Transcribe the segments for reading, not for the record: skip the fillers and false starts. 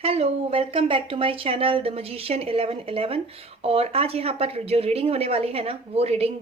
Hello, welcome back to my channel the magician 1111। और आज यहाँ पर जो रीडिंग होने वाली है ना, वो रीडिंग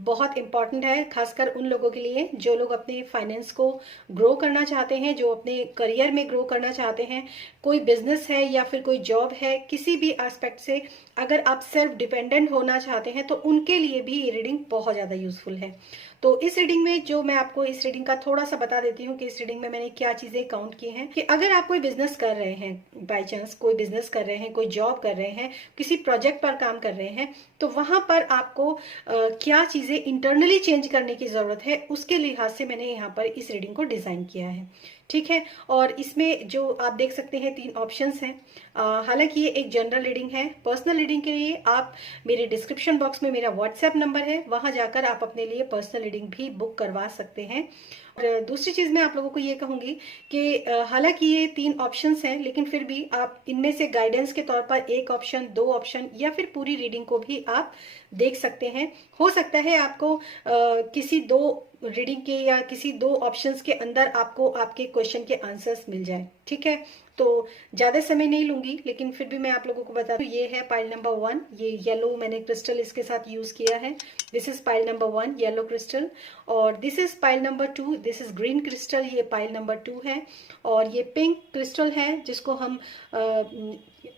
बहुत इंपॉर्टेंट है, खासकर उन लोगों के लिए जो लोग अपने फाइनेंस को ग्रो करना चाहते हैं, जो अपने करियर में ग्रो करना चाहते हैं। कोई बिजनेस है या फिर कोई जॉब है, किसी भी एस्पेक्ट से अगर आप सेल्फ डिपेंडेंट होना चाहते हैं तो उनके लिए भी ये रीडिंग बहुत ज़्यादा यूजफुल है। तो इस रीडिंग में जो मैं आपको इस रीडिंग का थोड़ा सा बता देती हूँ कि इस रीडिंग में मैंने क्या चीजें काउंट की हैं। कि अगर आप कोई बिजनेस कर रहे हैं, बाय चांस कोई बिजनेस कर रहे हैं, कोई जॉब कर रहे हैं, किसी प्रोजेक्ट पर काम कर रहे हैं, तो वहां पर आपको क्या चीजें इंटरनली चेंज करने की जरूरत है, उसके लिहाज से मैंने यहाँ पर इस रीडिंग को डिजाइन किया है। ठीक है। और इसमें जो आप देख सकते हैं 3 ऑप्शंस हैं। हालांकि ये एक जनरल रीडिंग है। पर्सनल रीडिंग के लिए आप मेरे डिस्क्रिप्शन बॉक्स में मेरा व्हाट्सएप नंबर है, वहां जाकर आप अपने लिए पर्सनल रीडिंग भी बुक करवा सकते हैं। और दूसरी चीज मैं आप लोगों को ये कहूंगी कि हालांकि ये 3 ऑप्शंस हैं, लेकिन फिर भी आप इनमें से गाइडेंस के तौर पर एक ऑप्शन, 2 ऑप्शन या फिर पूरी रीडिंग को भी आप देख सकते हैं। हो सकता है आपको किसी 2 रीडिंग के या किसी 2 ऑप्शंस के अंदर आपको आपके क्वेश्चन के आंसर्स मिल जाए। ठीक है। तो ज्यादा समय नहीं लूंगी, लेकिन फिर भी मैं आप लोगों को बता दूं, ये है पाइल नंबर 1। ये येलो मैंने क्रिस्टल इसके साथ यूज किया है। This is pile number 1 yellow crystal. और this is pile number 2, this is green crystal, ये पाइल नंबर 2 है। और ये पिंक क्रिस्टल है, जिसको हम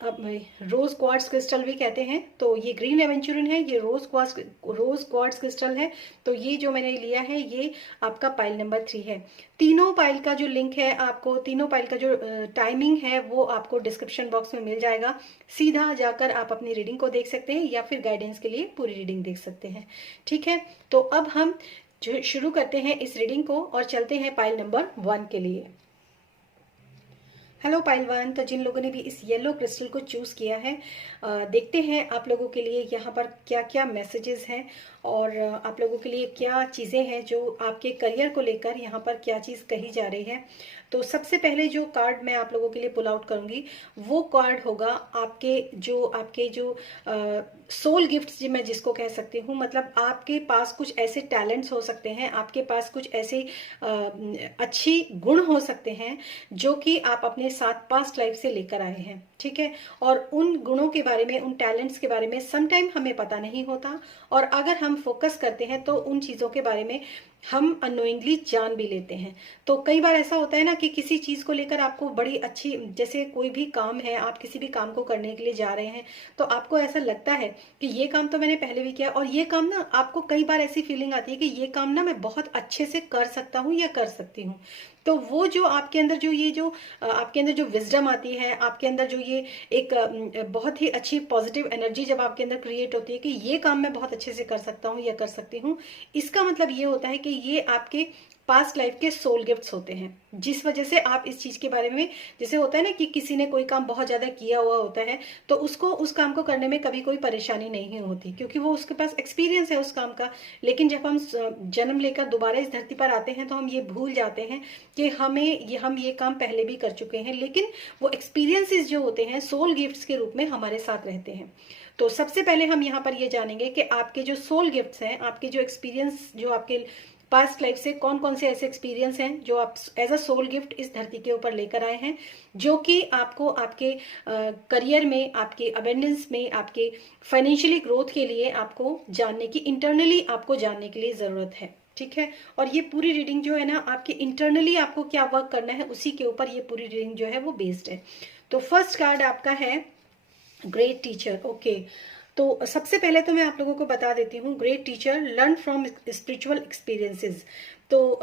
रोज क्वार्ट्ज क्रिस्टल भी कहते हैं। तो ये ग्रीन एवेंचुरिन है, ये रोज क्वार्ट्ज क्रिस्टल है। तो ये जो मैंने लिया है ये आपका पाइल नंबर 3 है। तीनों पाइल का जो लिंक है, आपको तीनों पाइल का जो टाइमिंग है वो आपको डिस्क्रिप्शन बॉक्स में मिल जाएगा। सीधा जाकर आप अपनी रीडिंग को देख सकते हैं या फिर गाइडेंस के लिए पूरी रीडिंग देख सकते हैं। ठीक है। तो अब हम शुरू करते हैं इस रीडिंग को और चलते हैं पाइल नंबर 1 के लिए। हेलो पाइल 1, तो जिन लोगों ने भी इस येलो क्रिस्टल को चूज किया है, देखते हैं आप लोगों के लिए यहाँ पर क्या क्या मैसेजेस हैं और आप लोगों के लिए क्या चीजें हैं जो आपके करियर को लेकर यहाँ पर क्या चीज कही जा रही है। तो सबसे पहले जो कार्ड मैं आप लोगों के लिए पुल आउट करूंगी वो कार्ड होगा आपके जो सोल गिफ्ट्स, जी मैं जिसको कह सकती हूँ। मतलब आपके पास कुछ ऐसे टैलेंट्स हो सकते हैं, आपके पास कुछ ऐसे अच्छी गुण हो सकते हैं जो कि आप अपने साथ पास्ट लाइफ से लेकर आए हैं। ठीक है। और उन गुणों के बारे में, उन टैलेंट्स के बारे में समटाइम हमें पता नहीं होता, और अगर हम फोकस करते हैं तो उन चीजों के बारे में हम अनोइंगली जान भी लेते हैं। तो कई बार ऐसा होता है ना कि किसी चीज को लेकर आपको बड़ी अच्छी, जैसे कोई भी काम है, आप किसी भी काम को करने के लिए जा रहे हैं, तो आपको ऐसा लगता है कि ये काम तो मैंने पहले भी किया, और ये काम ना, आपको कई बार ऐसी फीलिंग आती है कि ये काम ना मैं बहुत अच्छे से कर सकता हूँ या कर सकती हूँ। तो वो जो आपके अंदर जो ये जो आपके अंदर जो विजडम आती है, आपके अंदर जो ये एक बहुत ही अच्छी पॉजिटिव एनर्जी जब आपके अंदर क्रिएट होती है कि ये काम मैं बहुत अच्छे से कर सकता हूँ या कर सकती हूँ, इसका मतलब ये होता है कि ये आपके पास्ट लाइफ के सोल गिफ्ट्स होते हैं, जिस वजह से आप इस चीज के बारे में, जैसे होता है ना कि किसी ने कोई काम बहुत ज्यादा किया हुआ होता है तो उसको उस काम को करने में कभी कोई परेशानी नहीं होती, क्योंकि वो उसके पास एक्सपीरियंस है उस काम का। लेकिन जब हम जन्म लेकर दोबारा इस धरती पर आते हैं तो हम ये भूल जाते हैं कि हम ये काम पहले भी कर चुके हैं, लेकिन वो एक्सपीरियंसेस जो होते हैं सोल गिफ्ट्स के रूप में हमारे साथ रहते हैं। तो सबसे पहले हम यहाँ पर ये जानेंगे कि आपके जो सोल गिफ्ट्स हैं, आपके जो एक्सपीरियंस, जो आपके पास्ट लाइफ से कौन कौन से ऐसे एक्सपीरियंस हैं जो आप एज अ सोल गिफ्ट इस धरती के ऊपर लेकर आए हैं, जो कि आपको आपके करियर में, आपके अबेंडेंस में, आपके फाइनेंशियली ग्रोथ के लिए आपको जानने की, इंटरनली आपको जानने के लिए जरूरत है। ठीक है। और ये पूरी रीडिंग जो है ना, आपके इंटरनली आपको क्या वर्क करना है उसी के ऊपर ये पूरी रीडिंग जो है वो बेस्ड है। तो फर्स्ट कार्ड आपका है ग्रेट टीचर। ओके। तो सबसे पहले तो मैं आप लोगों को बता देती हूँ, great teacher learn from spiritual experiences. तो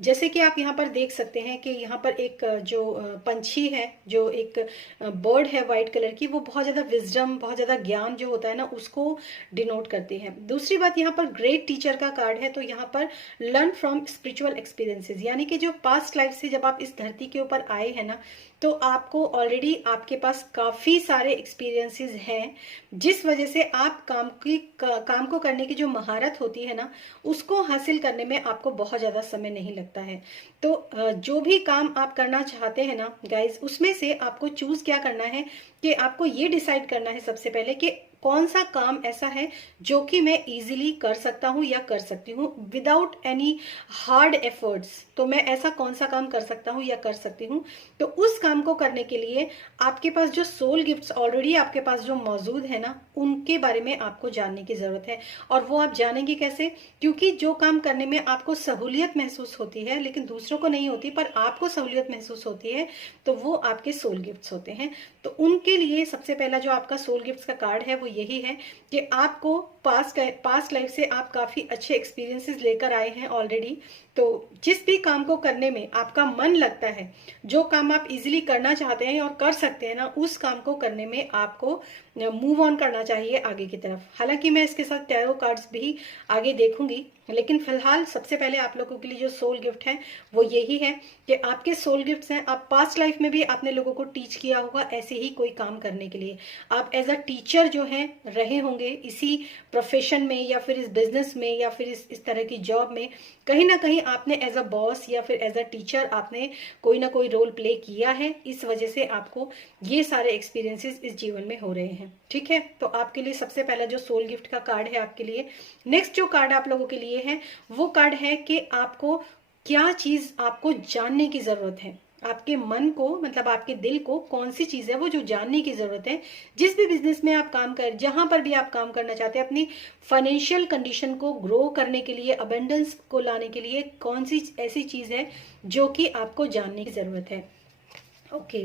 जैसे कि आप यहाँ पर देख सकते हैं कि यहाँ पर एक जो पंछी है, जो एक बर्ड है व्हाइट कलर की, वो बहुत ज्यादा विजडम, बहुत ज्यादा ज्ञान जो होता है ना, उसको डिनोट करती है। दूसरी बात, यहाँ पर ग्रेट टीचर का कार्ड है, तो यहाँ पर लर्न फ्रॉम स्पिरिचुअल एक्सपीरियंसेस, यानी कि जो पास्ट लाइफ से जब आप इस धरती के ऊपर आए हैं ना, तो आपको ऑलरेडी आपके पास काफी सारे एक्सपीरियंसेस हैं, जिस वजह से आप काम को करने की जो महारत होती है ना, उसको हासिल करने में आपको बहुत ज्यादा समय नहीं लगता है। तो जो भी काम आप करना चाहते हैं ना गाइज, उसमें से आपको चूज क्या करना है कि आपको ये डिसाइड करना है सबसे पहले कि कौन सा काम ऐसा है जो कि मैं इजीली कर सकता हूँ या कर सकती हूँ विदाउट एनी हार्ड एफर्ट्स। तो मैं ऐसा कौन सा काम कर सकता हूँ या कर सकती हूँ। तो उस काम को करने के लिए आपके पास जो सोल गिफ्ट्स ऑलरेडी आपके पास जो मौजूद है ना, उनके बारे में आपको जानने की जरूरत है। और वो आप जानेंगे कैसे? क्योंकि जो काम करने में आपको सहूलियत महसूस होती है लेकिन दूसरों को नहीं होती, पर आपको सहूलियत महसूस होती है, तो वो आपके सोल गिफ्ट्स होते हैं। तो उनके लिए सबसे पहला जो आपका सोल गिफ्ट्स का कार्ड है वो यही है कि आपको पास्ट लाइफ से आप काफी अच्छे एक्सपीरियंसेस लेकर आए हैं ऑलरेडी। तो जिस भी काम को करने में आपका मन लगता है, जो काम आप इजीली करना चाहते हैं और कर सकते हैं ना, उस काम को करने में आपको मूव ऑन करना चाहिए आगे की तरफ। हालांकि मैं इसके साथ टैरो कार्ड्स भी आगे देखूंगी, लेकिन फिलहाल सबसे पहले आप लोगों के लिए जो सोल गिफ्ट है वो यही है कि आपके सोल गिफ्ट्स हैं। आप पास्ट लाइफ में भी आपने लोगों को टीच किया होगा ऐसे ही कोई काम करने के लिए। आप एज अ टीचर जो है रहे होंगे इसी प्रोफेशन में या फिर इस बिजनेस में या फिर इस तरह की जॉब में। कहीं ना कहीं आपने एज अ बॉस या फिर एज अ टीचर आपने कोई ना कोई रोल प्ले किया है। इस वजह से आपको ये सारे एक्सपीरियंसेस इस जीवन में हो रहे हैं। ठीक है, तो आपके लिए सबसे पहला जो सोल गिफ्ट का कार्ड है आपके लिए। नेक्स्ट जो कार्ड आप लोगों के लिए है वो कार्ड है कि आपको क्या चीज आपको जानने की जरूरत है। आपके मन को, मतलब आपके दिल को कौन सी चीज है वो जो जानने की जरूरत है। जिस भी बिजनेस में आप काम कर, जहां पर भी आप काम करना चाहते हैं, अपनी फाइनेंशियल कंडीशन को ग्रो करने के लिए, अबेंडेंस को लाने के लिए कौन सी ऐसी चीज है जो कि आपको जानने की जरूरत है। Okay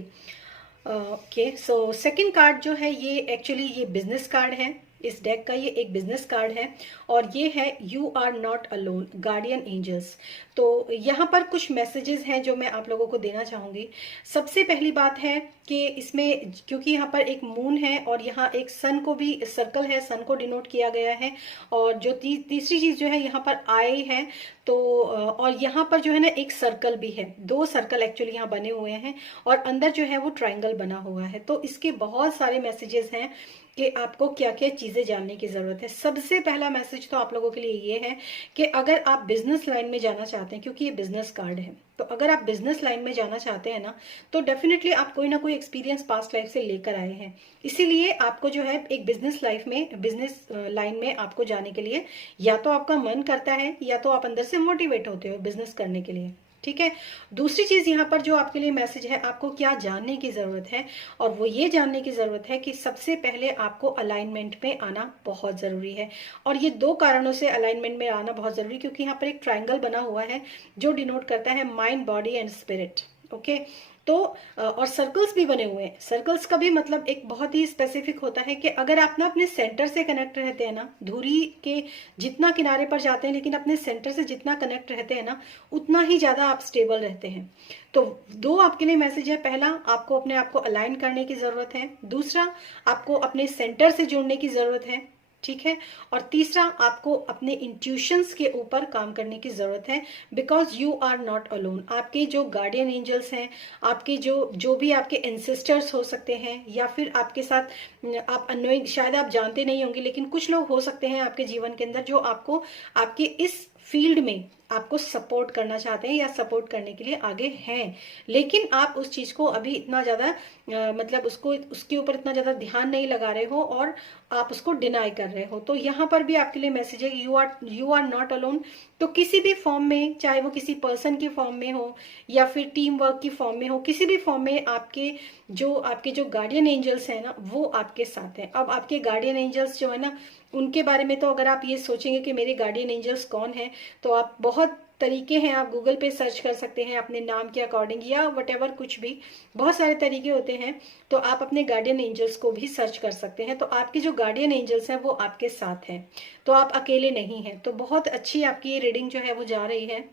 okay, so second card जो है ये एक्चुअली ये बिजनेस कार्ड है। इस डेक का ये एक बिजनेस कार्ड है और ये है you are not alone, guardian angels. तो यहाँ पर कुछ मैसेजेस हैं जो मैं आप लोगों को देना चाहूंगी। सबसे पहली बात है कि इसमें क्योंकि यहाँ पर एक मून है और यहाँ एक सन को भी सर्कल है, सन को डिनोट किया गया है। और जो तीसरी चीज जो है यहाँ पर आई है। तो और यहाँ पर जो है ना एक सर्कल भी है, दो सर्कल एक्चुअली यहाँ बने हुए हैं और अंदर जो है वो ट्रायंगल बना हुआ है। तो इसके बहुत सारे मैसेजेस हैं कि आपको क्या क्या चीजें जानने की जरूरत है। सबसे पहला मैसेज तो आप लोगों के लिए ये है कि अगर आप बिजनेस लाइन में जाना चाहते हैं, क्योंकि ये बिजनेस कार्ड है, तो अगर आप बिजनेस लाइन में जाना चाहते हैं ना, तो डेफिनेटली आप कोई ना कोई एक्सपीरियंस पास्ट लाइफ से लेकर आए हैं। इसीलिए आपको जो है एक बिजनेस लाइफ में, बिजनेस लाइन में आपको जाने के लिए या तो आपका मन करता है या तो आप अंदर से मोटिवेट होते हो बिजनेस करने के लिए। ठीक है, दूसरी चीज यहाँ पर जो आपके लिए मैसेज है, आपको क्या जानने की जरूरत है, और वो ये जानने की जरूरत है कि सबसे पहले आपको अलाइनमेंट में आना बहुत जरूरी है। और ये दो कारणों से अलाइनमेंट में आना बहुत जरूरी, क्योंकि यहाँ पर एक ट्रायंगल बना हुआ है जो डिनोट करता है mind, body and spirit. Okay, तो और सर्कल्स भी बने हुए हैं। सर्कल्स का भी मतलब एक बहुत ही स्पेसिफिक होता है कि अगर आप ना अपने सेंटर से कनेक्ट रहते हैं ना, धुरी के जितना किनारे पर जाते हैं लेकिन अपने सेंटर से जितना कनेक्ट रहते हैं ना, उतना ही ज्यादा आप स्टेबल रहते हैं। तो दो आपके लिए मैसेज है। पहला, आपको अपने आप को अलाइन करने की जरूरत है। दूसरा, आपको अपने सेंटर से जुड़ने की जरूरत है। ठीक है, और तीसरा, आपको अपने इंट्यूशंस के ऊपर काम करने की जरूरत है, because you are not alone. आपके जो गार्डियन एंजल्स हैं, आपके जो भी आपके एंसेस्टर्स हो सकते हैं, या फिर आपके साथ आप अनोइंग, शायद आप जानते नहीं होंगे, लेकिन कुछ लोग हो सकते हैं आपके जीवन के अंदर जो आपको आपके इस फील्ड में आपको सपोर्ट करना चाहते हैं या सपोर्ट करने के लिए आगे हैं, लेकिन आप उस चीज को अभी इतना ज्यादा मतलब उसके ऊपर इतना ज्यादा ध्यान नहीं लगा रहे हो और आप उसको डिनाई कर रहे हो। तो यहाँ पर भी आपके लिए मैसेज है, यू आर नॉट अलोन। तो किसी भी फॉर्म में, चाहे वो किसी पर्सन की फॉर्म में हो या फिर टीम वर्क की फॉर्म में हो, किसी भी फॉर्म में आपके जो गार्डियन एंजल्स हैं ना, वो आपके साथ हैं। अब आपके गार्डियन एंजल्स जो है ना, उनके बारे में तो अगर आप ये सोचेंगे कि मेरे गार्डियन एंजल्स कौन है, तो आप बहुत तरीके हैं, आप गूगल पे सर्च कर सकते हैं अपने नाम के अकॉर्डिंग या वटेवर, कुछ भी बहुत सारे तरीके होते हैं। तो आप अपने गार्डियन एंजल्स को भी सर्च कर सकते हैं। तो आपके जो गार्डियन एंजल्स हैं वो आपके साथ हैं, तो आप अकेले नहीं हैं। तो बहुत अच्छी आपकी ये रीडिंग जो है वो जा रही है।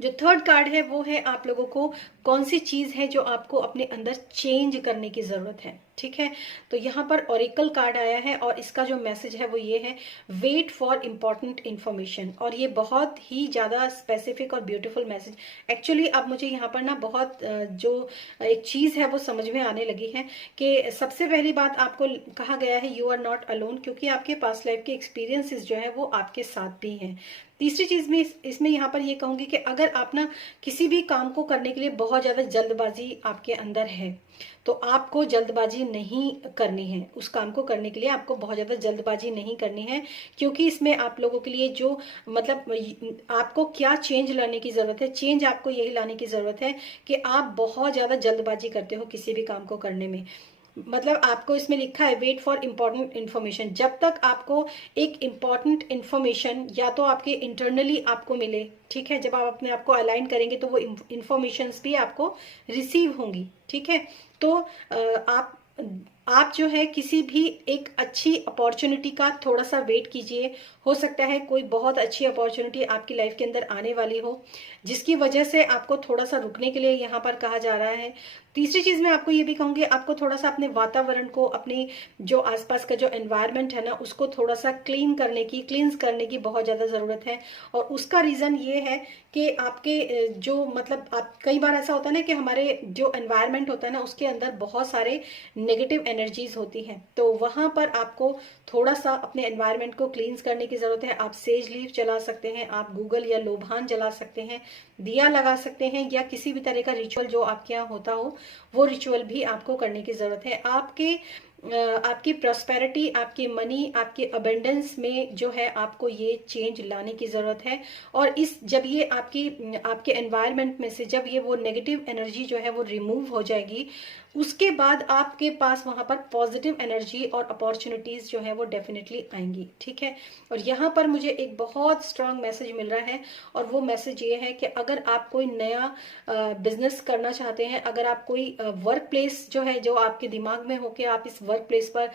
जो थर्ड कार्ड है वो है आप लोगों को कौन सी चीज है जो आपको अपने अंदर चेंज करने की जरूरत है। ठीक है, तो यहाँ पर ओरेकल कार्ड आया है और इसका जो मैसेज है वो ये है, वेट फॉर इंपॉर्टेंट इन्फॉर्मेशन। और ये बहुत ही ज्यादा स्पेसिफिक और ब्यूटीफुल मैसेज। एक्चुअली अब मुझे यहाँ पर ना बहुत जो एक चीज है वो समझ में आने लगी है कि सबसे पहली बात आपको कहा गया है यू आर नॉट अलोन, क्योंकि आपके पास्ट लाइफ के एक्सपीरियंसेस जो है वो आपके साथ भी हैं। तीसरी चीज में इसमें यहाँ पर ये कहूंगी कि अगर आप ना किसी भी काम को करने के लिए बहुत बहुत ज़्यादा जल्दबाजी आपके अंदर है, तो आपको जल्दबाजी नहीं करनी है। उस काम को करने के लिए आपको बहुत ज़्यादा जल्दबाजी नहीं करनी है, क्योंकि इसमें आप लोगों के लिए जो मतलब आपको क्या चेंज लाने की ज़रूरत है, चेंज आपको यही लाने की ज़रूरत है कि आप बहुत ज़्यादा जल्दबाजी करते हो किसी भी काम को करने में। मतलब आपको इसमें लिखा है वेट फॉर इम्पॉर्टेंट इन्फॉर्मेशन। जब तक आपको एक इम्पॉर्टेंट इन्फॉर्मेशन या तो आपके इंटरनली आपको मिले, ठीक है, जब आप अपने आप को अलाइन करेंगे तो वो इन्फॉर्मेशंस भी आपको रिसीव होंगी, ठीक है। तो आप जो है किसी भी एक अच्छी अपॉर्चुनिटी का थोड़ा सा वेट कीजिए। हो सकता है कोई बहुत अच्छी अपॉर्चुनिटी आपकी लाइफ के अंदर आने वाली हो, जिसकी वजह से आपको थोड़ा सा रुकने के लिए यहाँ पर कहा जा रहा है। तीसरी चीज मैं आपको ये भी कहूंगी, आपको थोड़ा सा अपने वातावरण को, अपने जो आसपास का जो एनवायरनमेंट है ना, उसको थोड़ा सा क्लींस करने की बहुत ज्यादा जरूरत है। और उसका रीजन ये है कि आपके जो मतलब आप कई बार ऐसा होता है ना कि हमारे जो एनवायरनमेंट होता है ना, उसके अंदर बहुत सारे नेगेटिव एनर्जीज होती हैं, तो वहां पर आपको थोड़ा सा अपने एनवायरनमेंट को क्लींस करने की जरूरत है। आप सेज लीफ जला सकते हैं, आप गूगल या लोबान जला सकते हैं, दिया लगा सकते हैं, या किसी भी तरह का रिचुअल जो आपके यहाँ होता हो वो रिचुअल भी आपको करने की जरूरत है। आपकी प्रॉस्पेरिटी, आपकी मनी, आपके अबेंडेंस में जो है आपको ये चेंज लाने की जरूरत है। और जब ये आपके एनवायरनमेंट में से जब ये वो नेगेटिव एनर्जी जो है वो रिमूव हो जाएगी, उसके बाद आपके पास वहां पर पॉजिटिव एनर्जी और अपॉर्चुनिटीज जो है वो डेफिनेटली आएंगी, ठीक है। और यहाँ पर मुझे एक बहुत स्ट्रांग मैसेज मिल रहा है, और वो मैसेज ये है कि अगर आप कोई नया बिजनेस करना चाहते हैं, अगर आप कोई वर्क प्लेस जो है, जो आपके दिमाग में हो कि आप इस वर्क प्लेस पर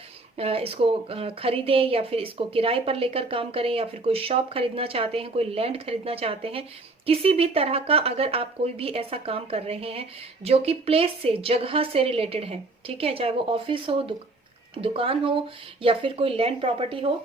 इसको खरीदें, या फिर इसको किराए पर लेकर काम करें, या फिर कोई शॉप खरीदना चाहते हैं, कोई लैंड खरीदना चाहते हैं, किसी भी तरह का अगर आप कोई भी ऐसा काम कर रहे हैं जो कि प्लेस से, जगह से रिलेटेड है, ठीक है, चाहे वो ऑफिस हो, दुकान हो, या फिर कोई लैंड प्रॉपर्टी हो,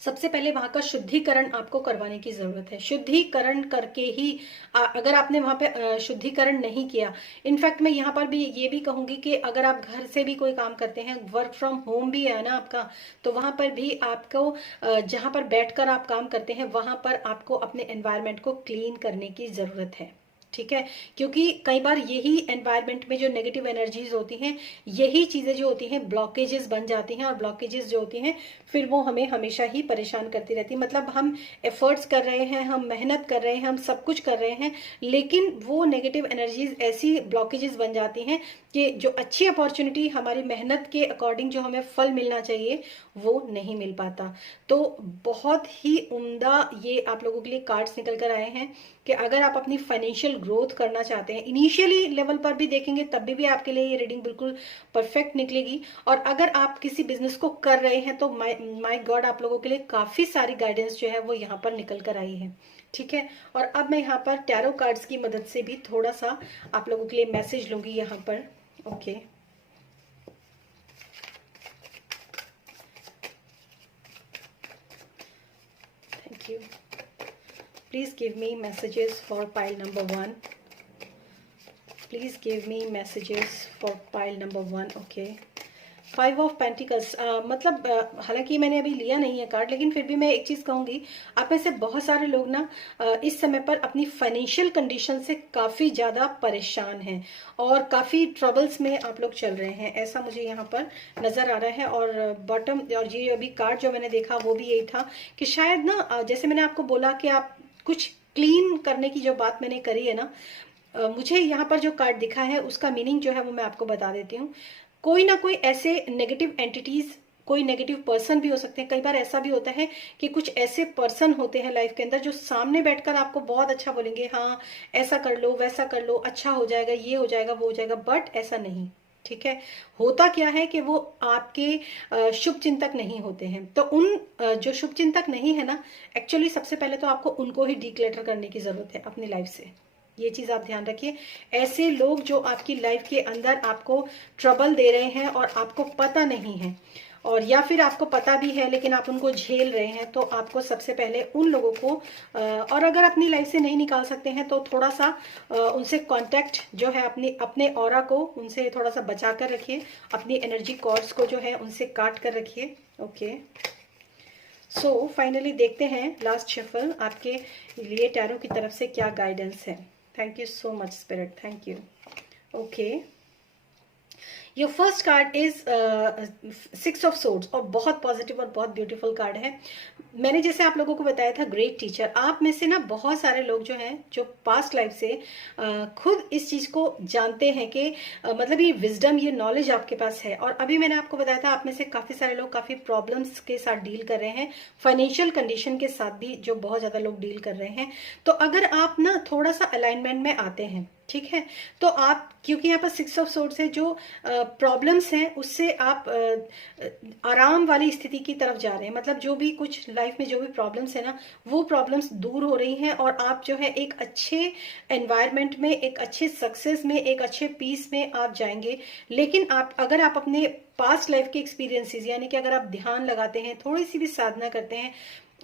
सबसे पहले वहां का शुद्धिकरण आपको करवाने की जरूरत है। शुद्धिकरण करके ही अगर आपने वहां पे शुद्धिकरण नहीं किया, इनफैक्ट मैं यहाँ पर भी ये भी कहूंगी कि अगर आप घर से भी कोई काम करते हैं, वर्क फ्रॉम होम भी है ना आपका, तो वहां पर भी आपको जहां पर बैठकर आप काम करते हैं, वहां पर आपको अपने एनवायरनमेंट को क्लीन करने की जरूरत है, ठीक है। क्योंकि कई बार यही एनवायरनमेंट में जो नेगेटिव एनर्जीज होती हैं, यही चीजें जो होती हैं ब्लॉकेजेस बन जाती हैं, और ब्लॉकेजेस जो होती हैं फिर वो हमें हमेशा ही परेशान करती रहती है। मतलब हम एफर्ट्स कर रहे हैं, हम मेहनत कर रहे हैं, हम सब कुछ कर रहे हैं, लेकिन वो नेगेटिव एनर्जीज ऐसी ब्लॉकेजेस बन जाती हैं कि जो अच्छी अपॉर्चुनिटी, हमारी मेहनत के अकॉर्डिंग जो हमें फल मिलना चाहिए, वो नहीं मिल पाता। तो बहुत ही उम्दा ये आप लोगों के लिए कार्ड्स निकल कर आए हैं कि अगर आप अपनी फाइनेंशियल ग्रोथ करना चाहते हैं, इनिशियली लेवल पर भी देखेंगे तब भी आपके लिए ये रीडिंग बिल्कुल परफेक्ट निकलेगी। और अगर आप किसी बिजनेस को कर रहे हैं तो माय गॉड, आप लोगों के लिए काफी सारी गाइडेंस जो है वो यहाँ पर निकल कर आई है, ठीक है। और अब मैं यहाँ पर टैरो कार्ड्स की मदद से भी थोड़ा सा आप लोगों के लिए मैसेज लूंगी यहाँ पर। Okay, thank you. Please give me messages for pile number 1. Please give me messages for pile number 1. Okay. 5 of Pentacles. मतलब हालांकि मैंने अभी लिया नहीं है कार्ड, लेकिन फिर भी मैं एक चीज कहूंगी, आप में से बहुत सारे लोग ना इस समय पर अपनी फाइनेंशियल कंडीशन से काफी ज्यादा परेशान हैं, और काफी ट्रबल्स में आप लोग चल रहे हैं, ऐसा मुझे यहाँ पर नजर आ रहा है। और बॉटम, और ये अभी कार्ड जो मैंने देखा वो भी यही था कि शायद ना, जैसे मैंने आपको बोला कि आप कुछ क्लीन करने की जो बात मैंने करी है ना, मुझे यहाँ पर जो कार्ड दिखा है उसका मीनिंग जो है वो मैं आपको बता देती हूँ। कोई ना कोई ऐसे नेगेटिव एंटिटीज, कोई नेगेटिव पर्सन भी हो सकते हैं। कई बार ऐसा भी होता है कि कुछ ऐसे पर्सन होते हैं लाइफ के अंदर जो सामने बैठकर आपको बहुत अच्छा बोलेंगे, हाँ ऐसा कर लो, वैसा कर लो, अच्छा हो जाएगा, ये हो जाएगा, वो हो जाएगा, बट ऐसा नहीं, ठीक है। होता क्या है कि वो आपके शुभ चिंतक नहीं होते हैं। तो उन जो शुभ चिंतक नहीं है ना, एक्चुअली सबसे पहले तो आपको उनको ही डिक्लेटर करने की जरूरत है अपनी लाइफ से। ये चीज आप ध्यान रखिए। ऐसे लोग जो आपकी लाइफ के अंदर आपको ट्रबल दे रहे हैं और आपको पता नहीं है, और या फिर आपको पता भी है लेकिन आप उनको झेल रहे हैं, तो आपको सबसे पहले उन लोगों को और अगर अपनी लाइफ से नहीं निकाल सकते हैं तो थोड़ा सा उनसे कांटेक्ट जो है, अपने ऑरा को उनसे थोड़ा सा बचा कर रखिए, अपनी एनर्जी कॉर्ड्स को जो है उनसे काट कर रखिए। ओके, सो फाइनली देखते हैं लास्ट शफल आपके लिए टैरो की तरफ से क्या गाइडेंस है। Thank you so much spirit, thank you. Okay, your first card is 6 of swords, और बहुत पॉजिटिव और बहुत ब्यूटीफुल कार्ड है। मैंने जैसे आप लोगों को बताया था ग्रेट टीचर, आप में से ना बहुत सारे लोग जो हैं जो पास्ट लाइफ से खुद इस चीज को जानते हैं कि मतलब ये विजडम, ये नॉलेज आपके पास है। और अभी मैंने आपको बताया था आप में से काफी सारे लोग काफी प्रॉब्लम्स के साथ डील कर रहे हैं, फाइनेंशियल कंडीशन के साथ भी जो बहुत ज्यादा लोग डील कर रहे हैं। तो अगर आप ना थोड़ा सा अलाइनमेंट में आते हैं, ठीक है, तो आप, क्योंकि यहाँ पर 6 ऑफ सोर्ड्स है, जो प्रॉब्लम्स हैं उससे आप आराम वाली स्थिति की तरफ जा रहे हैं। मतलब जो भी कुछ लाइफ में जो भी प्रॉब्लम्स है ना, वो प्रॉब्लम्स दूर हो रही हैं, और आप जो है एक अच्छे एनवायरनमेंट में, एक अच्छे सक्सेस में, एक अच्छे पीस में आप जाएंगे। लेकिन आप, अगर आप अपने पास्ट लाइफ के एक्सपीरियंसेस, यानी कि अगर आप ध्यान लगाते हैं, थोड़ी सी भी साधना करते हैं,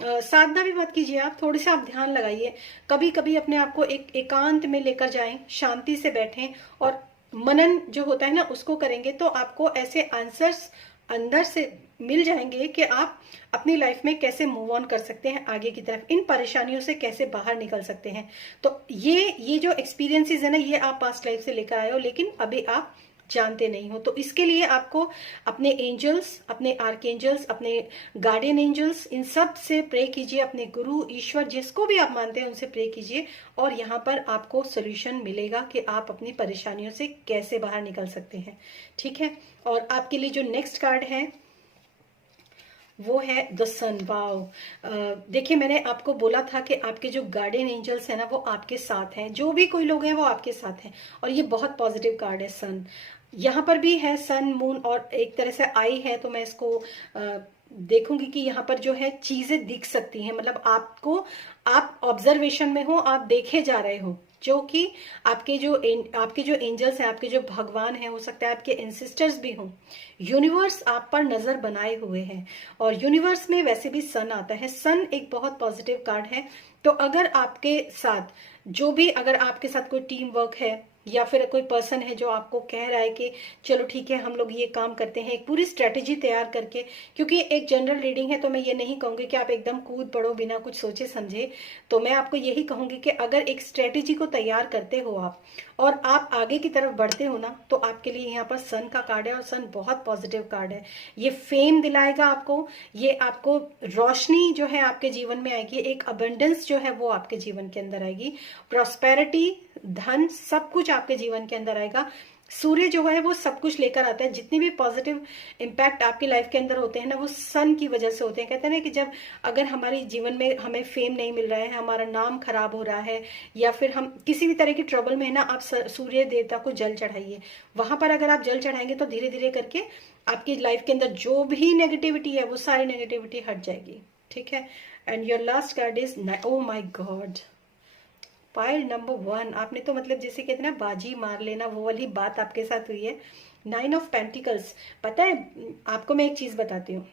साधना भी मत कीजिए आप, थोड़ी सा आप ध्यान लगाइए, कभी कभी अपने आप को एक एकांत में लेकर जाएं, शांति से बैठें और मनन जो होता है ना उसको करेंगे, तो आपको ऐसे आंसर्स अंदर से मिल जाएंगे कि आप अपनी लाइफ में कैसे मूव ऑन कर सकते हैं आगे की तरफ, इन परेशानियों से कैसे बाहर निकल सकते हैं। तो ये जो एक्सपीरियंसेस है ना, ये आप पास्ट लाइफ से लेकर आए हो, लेकिन अभी आप जानते नहीं हो। तो इसके लिए आपको अपने एंजल्स, अपने आर्कएंजल्स, अपने गार्डियन एंजल्स, इन सब से प्रे कीजिए, अपने गुरु, ईश्वर, जिसको भी आप मानते हैं उनसे प्रे कीजिए, और यहाँ पर आपको सोल्यूशन मिलेगा कि आप अपनी परेशानियों से कैसे बाहर निकल सकते हैं। ठीक है, और आपके लिए जो नेक्स्ट कार्ड है वो है द सन। वाओ, देखिए मैंने आपको बोला था कि आपके जो गार्डियन एंजल्स हैं ना वो आपके साथ हैं, जो भी कोई लोग हैं वो आपके साथ हैं, और ये बहुत पॉजिटिव कार्ड है सन। यहाँ पर भी है सन, मून और एक तरह से आई है, तो मैं इसको देखूंगी कि यहाँ पर जो है चीजें दिख सकती हैं, मतलब आपको, आप ऑब्जर्वेशन में हो, आप देखे जा रहे हो, जो कि आपके जो एंजल्स हैं, आपके जो भगवान हैं, हो सकता है आपके एंसेस्टर्स भी हों। यूनिवर्स आप पर नजर बनाए हुए हैं, और यूनिवर्स में वैसे भी सन आता है। सन एक बहुत पॉजिटिव कार्ड है। तो अगर आपके साथ जो भी, अगर आपके साथ कोई टीम वर्क है, या फिर कोई पर्सन है जो आपको कह रहा है कि चलो ठीक है हम लोग ये काम करते हैं, एक पूरी स्ट्रेटेजी तैयार करके, क्योंकि एक जनरल रीडिंग है तो मैं ये नहीं कहूंगी कि आप एकदम कूद पड़ो बिना कुछ सोचे समझे। तो मैं आपको यही कहूंगी कि अगर एक स्ट्रेटेजी को तैयार करते हो आप, और आप आगे की तरफ बढ़ते हो ना, तो आपके लिए यहाँ पर सन का कार्ड है, और सन बहुत पॉजिटिव कार्ड है। ये फेम दिलाएगा आपको, ये आपको रोशनी जो है आपके जीवन में आएगी, एक अबंडेंस जो है वो आपके जीवन के अंदर आएगी, प्रॉस्पेरिटी, धन, सब कुछ आपके जीवन के अंदर आएगा। सूर्य जो है वो सब कुछ लेकर आता है। जितने भी पॉजिटिव इम्पैक्ट आपकी लाइफ के अंदर होते हैं ना, वो सन की वजह से होते हैं। कहते हैं ना कि जब अगर हमारे जीवन में हमें फेम नहीं मिल रहा है, हमारा नाम खराब हो रहा है, या फिर हम किसी भी तरह की ट्रबल में है ना, आप सूर्य देवता को जल चढ़ाइए। वहां पर अगर आप जल चढ़ाएंगे तो धीरे धीरे करके आपकी लाइफ के अंदर जो भी नेगेटिविटी है वो सारी नेगेटिविटी हट जाएगी। ठीक है, and your last card is, oh my God, pile number 1। आपने तो मतलब जैसे कहते हैं ना बाजी मार लेना, वो वाली बात आपके साथ हुई है। 9 ऑफ पेंटिकल्स। पता है आपको मैं एक चीज बताती हूँ,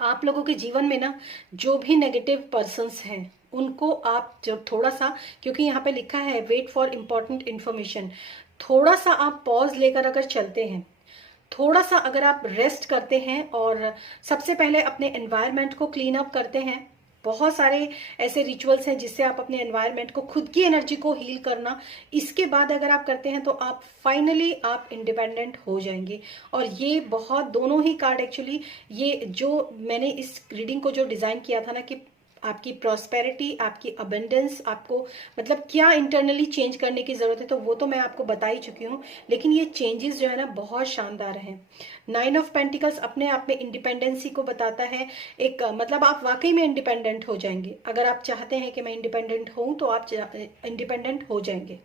आप लोगों के जीवन में ना जो भी नेगेटिव पर्सन्स हैं उनको आप जो थोड़ा सा, क्योंकि यहाँ पे लिखा है वेट फॉर इंपॉर्टेंट इन्फॉर्मेशन, थोड़ा सा आप पॉज लेकर अगर चलते हैं, थोड़ा सा अगर आप रेस्ट करते हैं, और सबसे पहले अपने एनवायरनमेंट को क्लीन अप करते हैं। बहुत सारे ऐसे रिचुअल्स हैं जिससे आप अपने एनवायरनमेंट को, खुद की एनर्जी को हील करना, इसके बाद अगर आप करते हैं तो आप फाइनली आप इंडिपेंडेंट हो जाएंगे। और ये बहुत, दोनों ही कार्ड एक्चुअली, ये जो मैंने इस रीडिंग को जो डिजाइन किया था ना, कि आपकी प्रॉस्पेरिटी, आपकी अबंडेंस, आपको मतलब क्या इंटरनली चेंज करने की जरूरत है, तो वो तो मैं आपको बता ही चुकी हूँ, लेकिन ये चेंजेस जो है ना बहुत शानदार हैं। 9 ऑफ पेंटिकल्स अपने आप में इंडिपेंडेंसी को बताता है। एक मतलब आप वाकई में इंडिपेंडेंट हो जाएंगे। अगर आप चाहते हैं कि मैं इंडिपेंडेंट हूं तो आप इंडिपेंडेंट हो जाएंगे।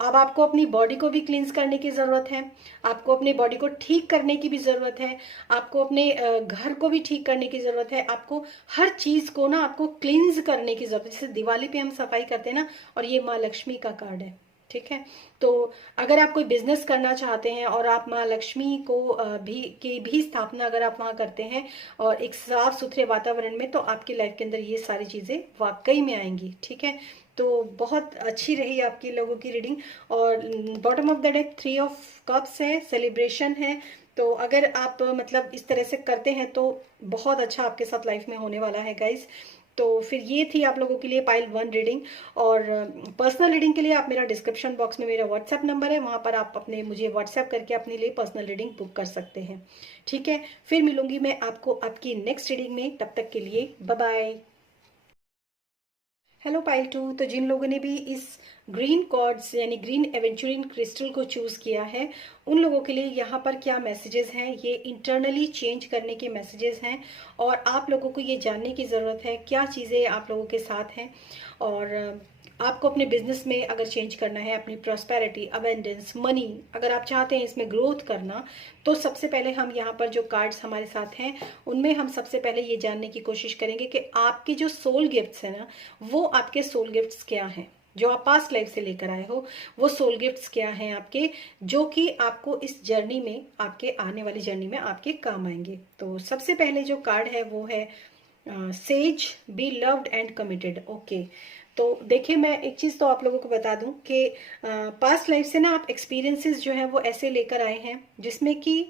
अब आपको अपनी बॉडी को भी क्लींस करने की जरूरत है, आपको अपनी बॉडी को ठीक करने की भी जरूरत है, आपको अपने घर को भी ठीक करने की जरूरत है, आपको हर चीज को ना आपको क्लींस करने की जरूरत है। जैसे दिवाली पे हम सफाई करते हैं ना, और ये माँ लक्ष्मी का कार्ड है। ठीक है, तो अगर आप कोई बिजनेस करना चाहते हैं और आप माँ लक्ष्मी को भी स्थापना अगर आप वहां करते हैं, और एक साफ सुथरे वातावरण में, तो आपकी लाइफ के अंदर ये सारी चीजें वाकई में आएंगी। ठीक है, तो बहुत अच्छी रही आपकी लोगों की रीडिंग। और bottom of the deck 3 of cups है, सेलिब्रेशन है। तो अगर आप मतलब इस तरह से करते हैं तो बहुत अच्छा आपके साथ लाइफ में होने वाला है गाइस। तो फिर ये थी आप लोगों के लिए पाइल 1 रीडिंग। और पर्सनल रीडिंग के लिए आप मेरा डिस्क्रिप्शन बॉक्स में मेरा व्हाट्सएप नंबर है, वहाँ पर आप अपने मुझे व्हाट्सएप करके अपने लिए पर्सनल रीडिंग बुक कर सकते हैं। ठीक है, फिर मिलूंगी मैं आपको आपकी नेक्स्ट रीडिंग में, तब तक के लिए बाय बाय। हेलो पाइल 2, तो जिन लोगों ने भी इस ग्रीन कॉर्ड्स यानी ग्रीन एवेंचुरिन क्रिस्टल को चूज किया है, उन लोगों के लिए यहाँ पर क्या मैसेजेस हैं, ये इंटरनली चेंज करने के मैसेजेस हैं। और आप लोगों को ये जानने की ज़रूरत है क्या चीज़ें आप लोगों के साथ हैं। और आपको अपने बिजनेस में अगर चेंज करना है, अपनी प्रॉस्पेरिटी, अबेंडेंस, मनी, अगर आप चाहते हैं इसमें ग्रोथ करना, तो सबसे पहले हम यहाँ पर जो कार्ड्स हमारे साथ हैं उनमें हम सबसे पहले ये जानने की कोशिश करेंगे कि आपके जो सोल गिफ्ट्स हैं ना, वो आपके सोल गिफ्ट्स क्या हैं, जो आप पास्ट लाइफ से लेकर आए हो, वो सोल गिफ्ट्स क्या हैं आपके, जो कि आपको इस जर्नी में, आपके आने वाली जर्नी में आपके काम आएंगे। तो सबसे पहले जो कार्ड है वो है says, be loved and committed. Okay, तो देखिए मैं एक चीज तो आप लोगों को बता दूं कि पास्ट लाइफ से ना आप एक्सपीरियंसेस जो है वो ऐसे लेकर आए हैं जिसमें कि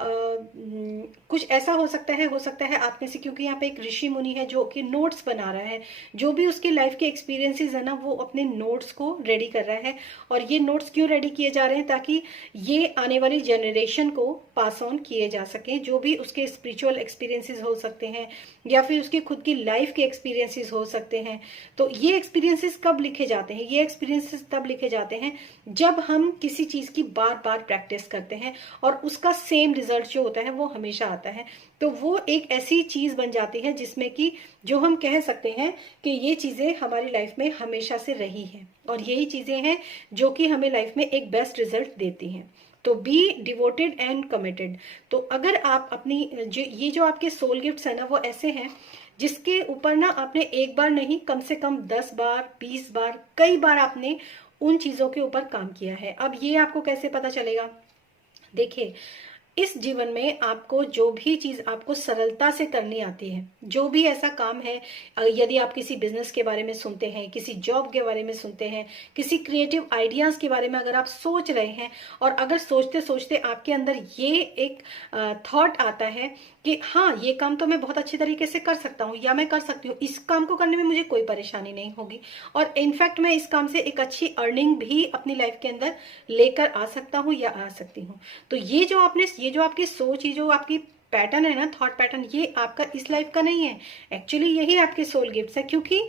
कुछ ऐसा हो सकता है आप में से, क्योंकि यहाँ पे एक ऋषि मुनि है जो कि नोट्स बना रहा है, जो भी उसकी लाइफ के एक्सपीरियंसेस है ना वो अपने नोट्स को रेडी कर रहा है। और ये नोट्स क्यों रेडी किए जा रहे हैं, ताकि ये आने वाली जनरेशन को पास ऑन किए जा सके, जो भी उसके स्पिरिचुअल एक्सपीरियंसेस हो सकते हैं या फिर उसकी खुद की लाइफ के एक्सपीरियंसेस हो सकते हैं। तो ये एक्सपीरियंसेस कब लिखे जाते हैं, ये एक्सपीरियंसेस तब लिखे जाते हैं जब हम किसी चीज की बार बार प्रैक्टिस करते हैं और उसका सेम रिजल्ट जो होता है वो हमेशा आता है। तो वो एक ऐसी चीज बन जाती है जिसमें कि जो हम कह सकते हैं कि ये चीजें हमारी लाइफ में हमेशा से रही हैं और यही चीजें हैं जो कि हमें लाइफ में एक बेस्ट रिजल्ट देती हैं। तो बी डिवोटेड एंड कमिटेड। तो अगर आप अपनी ये जो आपके सोल गिफ्ट्स है ना वो ऐसे हैं जिसके ऊपर ना आपने एक बार नहीं, कम से कम 10 बार, 20 बार, कई बार आपने उन चीजों के ऊपर काम किया है। अब ये आपको कैसे पता चलेगा, देखिए इस जीवन में आपको जो भी चीज आपको सरलता से करनी आती है, जो भी ऐसा काम है, यदि आप किसी बिजनेस के बारे में सुनते हैं, किसी जॉब के बारे में सुनते हैं, किसी क्रिएटिव आइडियाज के बारे में अगर आप सोच रहे हैं और अगर सोचते सोचते आपके अंदर ये एक थॉट आता है कि हाँ ये काम तो मैं बहुत अच्छी तरीके से कर सकता हूँ या मैं कर सकती हूँ, इस काम को करने में मुझे कोई परेशानी नहीं होगी और इनफैक्ट मैं इस काम से एक अच्छी अर्निंग भी अपनी लाइफ के अंदर लेकर आ सकता हूँ या आ सकती हूँ। तो ये जो आपकी सोच, ये जो आपकी पैटर्न है ना, थॉट पैटर्न, ये आपका इस लाइफ का नहीं है, एक्चुअली यही आपके सोल गिफ्ट्स है। क्योंकि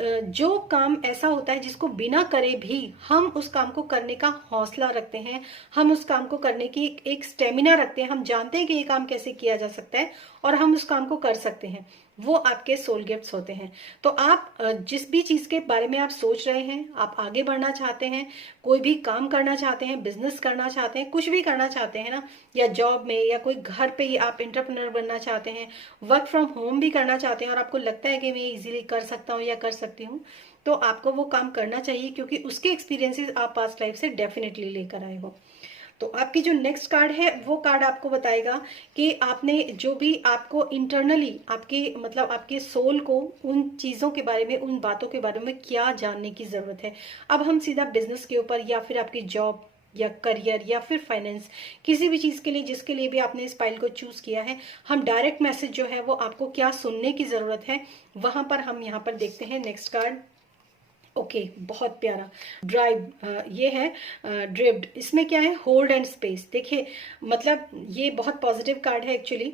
जो काम ऐसा होता है जिसको बिना करे भी हम उस काम को करने का हौसला रखते हैं, हम उस काम को करने की एक स्टेमिना रखते हैं, हम जानते हैं कि ये काम कैसे किया जा सकता है और हम उस काम को कर सकते हैं, वो आपके सोल गिफ्ट्स होते हैं। तो आप जिस भी चीज के बारे में आप सोच रहे हैं, आप आगे बढ़ना चाहते हैं, कोई भी काम करना चाहते हैं, बिजनेस करना चाहते हैं, कुछ भी करना चाहते हैं ना, या जॉब में या कोई घर पे ही आप एंटरप्रेन्योर बनना चाहते हैं, वर्क फ्रॉम होम भी करना चाहते हैं और आपको लगता है कि मैं इजीली कर सकता हूँ या कर सकती हूँ, तो आपको वो काम करना चाहिए क्योंकि उसके एक्सपीरियंसेस आप पास्ट लाइफ से डेफिनेटली लेकर आए हो। तो आपकी जो नेक्स्ट कार्ड है वो कार्ड आपको बताएगा कि आपने जो भी आपको इंटरनली आपके मतलब आपके सोल को उन चीजों के बारे में, उन बातों के बारे में क्या जानने की जरूरत है। अब हम सीधा बिजनेस के ऊपर या फिर आपकी जॉब या करियर या फिर फाइनेंस, किसी भी चीज के लिए जिसके लिए भी आपने इस फाइल को चूज किया है, हम डायरेक्ट मैसेज जो है वो आपको क्या सुनने की जरूरत है वहां पर हम यहाँ पर देखते हैं नेक्स्ट कार्ड। ओके बहुत प्यारा ड्राइव, ये है ड्रिव्ड। इसमें क्या है, होल्ड एंड स्पेस। देखिए मतलब ये बहुत पॉजिटिव कार्ड है एक्चुअली,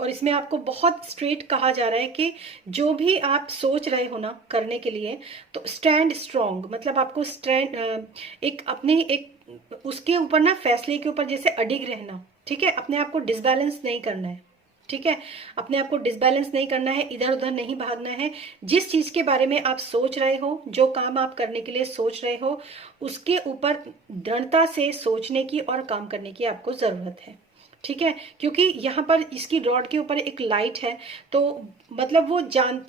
और इसमें आपको बहुत स्ट्रेट कहा जा रहा है कि जो भी आप सोच रहे हो ना करने के लिए, तो स्टैंड स्ट्रॉन्ग, मतलब आपको स्टैंड एक अपने एक उसके ऊपर ना, फैसले के ऊपर जैसे अडिग रहना, ठीक है, अपने आप को डिसबैलेंस नहीं करना है, ठीक है, अपने आप को डिसबैलेंस नहीं करना है, इधर उधर नहीं भागना है। जिस चीज के बारे में आप सोच रहे हो, जो काम आप करने के लिए सोच रहे हो, उसके ऊपर दृढ़ता से सोचने की और काम करने की आपको जरूरत है, ठीक है। क्योंकि यहाँ पर इसकी रॉड के ऊपर एक लाइट है, तो मतलब वो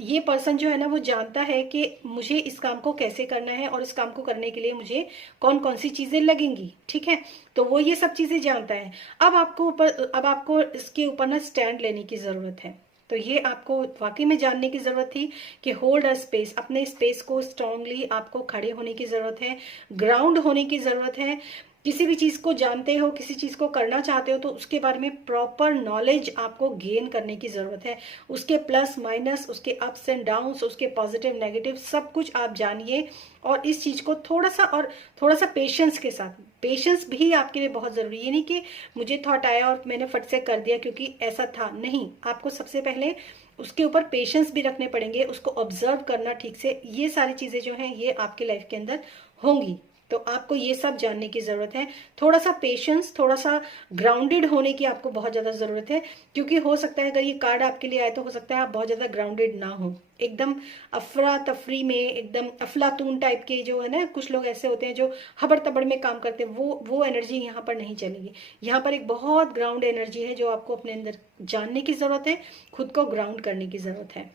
ये पर्सन जो है ना वो जानता है कि मुझे इस काम को कैसे करना है और इस काम को करने के लिए मुझे कौन कौन सी चीजें लगेंगी, ठीक है, तो वो ये सब चीजें जानता है। अब आपको इसके ऊपर ना स्टैंड लेने की जरूरत है। तो ये आपको वाकई में जानने की जरूरत थी कि होल्ड अ स्पेस, अपने स्पेस को स्ट्रांगली आपको खड़े होने की जरूरत है, ग्राउंड होने की जरूरत है। किसी भी चीज़ को जानते हो, किसी चीज़ को करना चाहते हो, तो उसके बारे में प्रॉपर नॉलेज आपको गेन करने की ज़रूरत है। उसके प्लस माइनस, उसके अप्स एंड डाउन्स, उसके पॉजिटिव नेगेटिव सब कुछ आप जानिए। और इस चीज़ को थोड़ा सा पेशेंस के साथ, पेशेंस भी आपके लिए बहुत ज़रूरी है। ये नहीं कि मुझे थॉट आया और मैंने फट से कर दिया क्योंकि ऐसा था, नहीं। आपको सबसे पहले उसके ऊपर पेशेंस भी रखने पड़ेंगे, उसको ऑब्जर्व करना ठीक से। ये सारी चीज़ें जो हैं ये आपके लाइफ के अंदर होंगी, तो आपको ये सब जानने की ज़रूरत है। थोड़ा सा पेशेंस, थोड़ा सा ग्राउंडेड होने की आपको बहुत ज़्यादा ज़रूरत है, क्योंकि हो सकता है अगर ये कार्ड आपके लिए आए तो हो सकता है आप बहुत ज़्यादा ग्राउंडेड ना हो, एकदम अफरा तफरी में, एकदम अफलातून टाइप के जो है ना, कुछ लोग ऐसे होते हैं जो हबड़ तबड़ में काम करते हैं, वो एनर्जी यहाँ पर नहीं चलेगी। यहाँ पर एक बहुत ग्राउंड एनर्जी है जो आपको अपने अंदर जानने की ज़रूरत है, खुद को ग्राउंड करने की ज़रूरत है।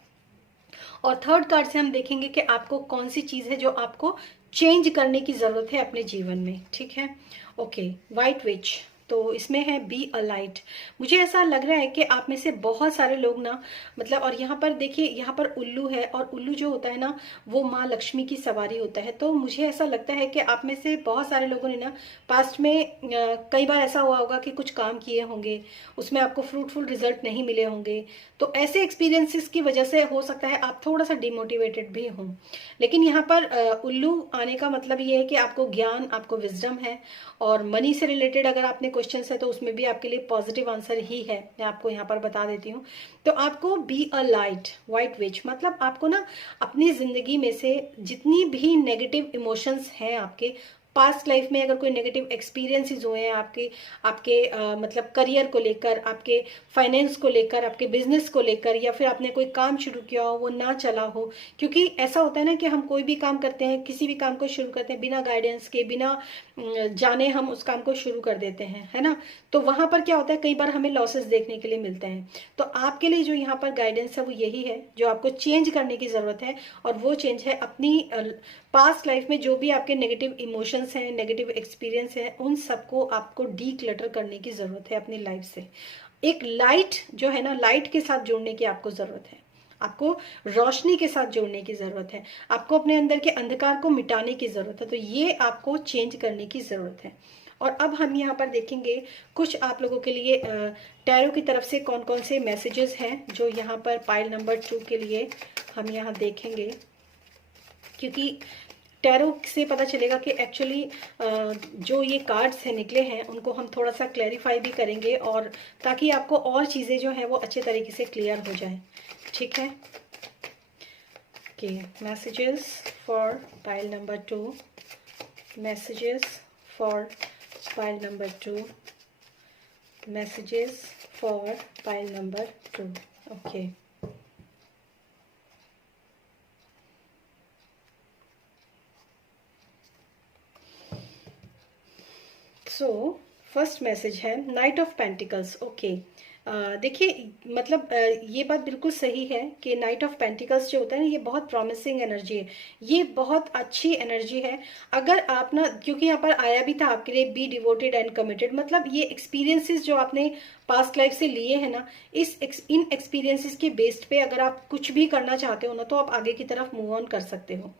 और थर्ड कार्ड से हम देखेंगे कि आपको कौन सी चीज़ है जो आपको चेंज करने की ज़रूरत है अपने जीवन में, ठीक है। ओके, वाइट विच, तो इसमें है बी अ लाइट। मुझे ऐसा लग रहा है कि आप में से बहुत सारे लोग ना, मतलब, और यहाँ पर देखिए, यहाँ पर उल्लू है, और उल्लू जो होता है ना वो माँ लक्ष्मी की सवारी होता है। तो मुझे ऐसा लगता है कि आप में से बहुत सारे लोगों ने ना पास्ट में कई बार ऐसा हुआ होगा कि कुछ काम किए होंगे, उसमें आपको फ्रूटफुल रिजल्ट नहीं मिले होंगे। तो ऐसे एक्सपीरियंसेस की वजह से हो सकता है आप थोड़ा सा डिमोटिवेटेड भी हों। लेकिन यहाँ पर उल्लू आने का मतलब ये है कि आपको ज्ञान, आपको विजडम है। और मनी से रिलेटेड अगर आपने क्वेश्चंस है तो उसमें भी आपके लिए पॉजिटिव आंसर ही है, मैं आपको यहाँ पर बता देती हूँ। तो आपको बी अ लाइट, वाइट विच, मतलब आपको ना अपनी जिंदगी में से जितनी भी नेगेटिव इमोशंस हैं आपके पास्ट लाइफ में, अगर कोई नेगेटिव एक्सपीरियंसेस हुए हैं आपके आपके मतलब करियर को लेकर, आपके फाइनेंस को लेकर, आपके बिजनेस को लेकर, या फिर आपने कोई काम शुरू किया हो वो ना चला हो। क्योंकि ऐसा होता है ना कि हम कोई भी काम करते हैं, किसी भी काम को शुरू करते हैं, बिना गाइडेंस के, बिना जाने हम उस काम को शुरू कर देते हैं, है ना। तो वहां पर क्या होता है, कई बार हमें लॉसेस देखने के लिए मिलते हैं। तो आपके लिए जो यहाँ पर गाइडेंस है वो यही है, जो आपको चेंज करने की जरूरत है। और वो चेंज है अपनी पास्ट लाइफ में जो भी आपके नेगेटिव इमोशंस हैं, नेगेटिव एक्सपीरियंस हैं, उन सबको आपको डी क्लटर करने की जरूरत है अपनी लाइफ से। एक लाइट जो है ना, लाइट के साथ जोड़ने की आपको जरूरत है, आपको रोशनी के साथ जोड़ने की जरूरत है, आपको अपने अंदर के अंधकार को मिटाने की जरूरत है। तो ये आपको चेंज करने की जरूरत है। और अब हम यहाँ पर देखेंगे कुछ आप लोगों के लिए टैरो की तरफ से कौन कौन से मैसेजेस हैं जो यहाँ पर पाइल नंबर 2 के लिए हम यहाँ देखेंगे, क्योंकि टैरो से पता चलेगा कि एक्चुअली जो ये कार्ड्स हैं निकले हैं उनको हम थोड़ा सा क्लैरिफाई भी करेंगे, और ताकि आपको और चीज़ें जो हैं वो अच्छे तरीके से क्लियर हो जाए, ठीक है। Okay, messages for pile number 2, messages for pile number 2, messages for pile number 2। Okay, so first message है नाइट ऑफ पेंटिकल्स। ओके, देखिए, मतलब ये बात बिल्कुल सही है कि नाइट ऑफ पेंटिकल्स जो होता है ना, ये बहुत प्रॉमिसिंग एनर्जी है, ये बहुत अच्छी एनर्जी है। अगर आप ना, क्योंकि यहाँ पर आया भी था आपके लिए बी डिवोटेड एंड कमिटेड, मतलब ये एक्सपीरियंसेस जो आपने पास्ट लाइफ से लिए हैं ना, इन एक्सपीरियंसेस के बेस्ड पे अगर आप कुछ भी करना चाहते हो ना, तो आप आगे की तरफ मूव ऑन कर सकते हो।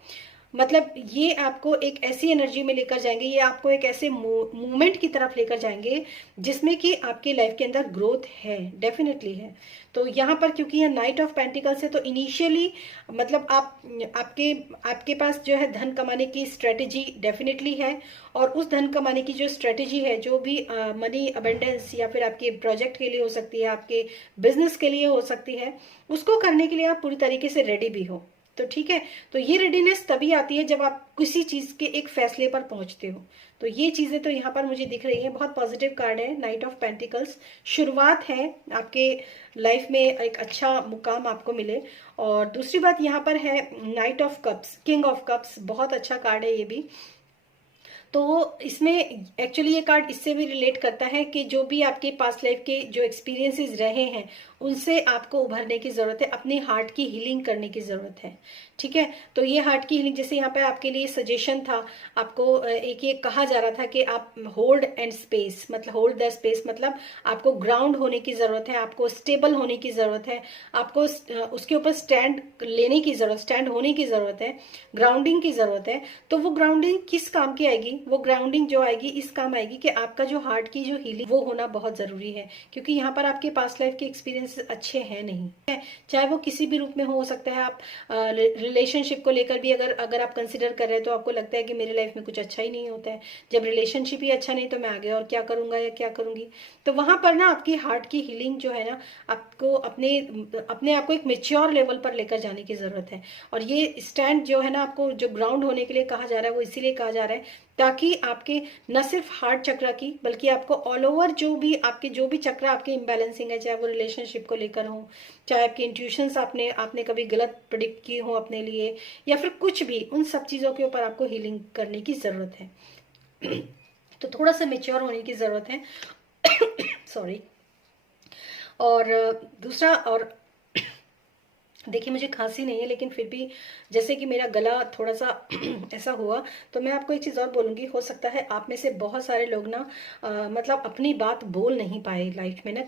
मतलब ये आपको एक ऐसी एनर्जी में लेकर जाएंगे, ये आपको एक ऐसे मूवमेंट की तरफ लेकर जाएंगे जिसमें कि आपके लाइफ के अंदर ग्रोथ है, डेफिनेटली है। तो यहाँ पर क्योंकि ये नाइट ऑफ पेंटिकल्स है, तो इनिशियली मतलब आपके आपके पास जो है धन कमाने की स्ट्रेटेजी डेफिनेटली है। और उस धन कमाने की जो स्ट्रेटेजी है, जो भी मनी अबेंडेंस या फिर आपके प्रोजेक्ट के लिए हो सकती है, आपके बिजनेस के लिए हो सकती है, उसको करने के लिए आप पूरी तरीके से रेडी भी हो। तो ठीक है, तो ये रेडीनेस तभी आती है जब आप किसी चीज के एक फैसले पर पहुंचते हो। तो ये चीजें तो यहाँ पर मुझे दिख रही है, बहुत पॉजिटिव कार्ड है नाइट ऑफ पेंटिकल्स। शुरुआत है आपके लाइफ में, एक अच्छा मुकाम आपको मिले। और दूसरी बात यहाँ पर है night of cups, king of cups, बहुत अच्छा कार्ड है ये भी। तो इसमें एक्चुअली ये कार्ड इससे भी रिलेट करता है कि जो भी आपके पास्ट लाइफ के जो एक्सपीरियंसेस रहे हैं उनसे आपको उभरने की जरूरत है, अपने हार्ट की हीलिंग करने की जरूरत है, ठीक है। तो ये हार्ट की हीलिंग, जैसे यहाँ पे आपके लिए सजेशन था, आपको एक ये कहा जा रहा था कि आप होल्ड एंड स्पेस, मतलब होल्ड द स्पेस, मतलब आपको ग्राउंड होने की जरूरत है, आपको स्टेबल होने की जरूरत है, आपको उसके ऊपर स्टैंड लेने की जरूरत, स्टैंड होने की जरूरत है, ग्राउंडिंग की जरूरत है। तो वो ग्राउंडिंग किस काम की आएगी, वो ग्राउंडिंग जो आएगी इस काम आएगी कि आपका जो हार्ट की जो हीलिंग वो होना बहुत जरूरी है, क्योंकि यहाँ पर आपके पास्ट लाइफ के एक्सपीरियंसेस अच्छे हैं नहीं है, चाहे वो किसी भी रूप में हो सकता है। आप रिलेशनशिप को लेकर भी अगर अगर आप कंसिडर कर रहे हैं तो आपको लगता है कि मेरे लाइफ में कुछ अच्छा ही नहीं होता है, जब रिलेशनशिप ही अच्छा नहीं तो मैं आगे और क्या करूंगा या क्या करूंगी। तो वहां पर ना आपकी हार्ट की हीलिंग जो है ना, आपको अपने अपने आप को एक मेच्योर लेवल पर लेकर जाने की जरूरत है। और ये स्टैंड जो है ना, आपको जो ग्राउंड होने के लिए कहा जा रहा है वो इसीलिए कहा जा रहा है ताकि आपके न सिर्फ हार्ट चक्र की बल्कि आपको ऑल ओवर जो भी चक्र आपके इम्बैलेंसिंग है, चाहे वो रिलेशनशिप को लेकर हो, चाहे आपकी इंट्यूशंस आपने आपने कभी गलत प्रिडिक्ट की हो अपने लिए, या फिर कुछ भी, उन सब चीजों के ऊपर आपको हीलिंग करने की जरूरत है। तो थोड़ा सा मेच्योर होने की जरूरत है। सॉरी। और दूसरा, और देखिए मुझे खांसी नहीं है लेकिन फिर भी जैसे कि मेरा गला थोड़ा सा ऐसा हुआ, तो मैं आपको एक चीज़ और बोलूँगी। हो सकता है आप में से बहुत सारे लोग ना मतलब अपनी बात बोल नहीं पाए लाइफ में ना,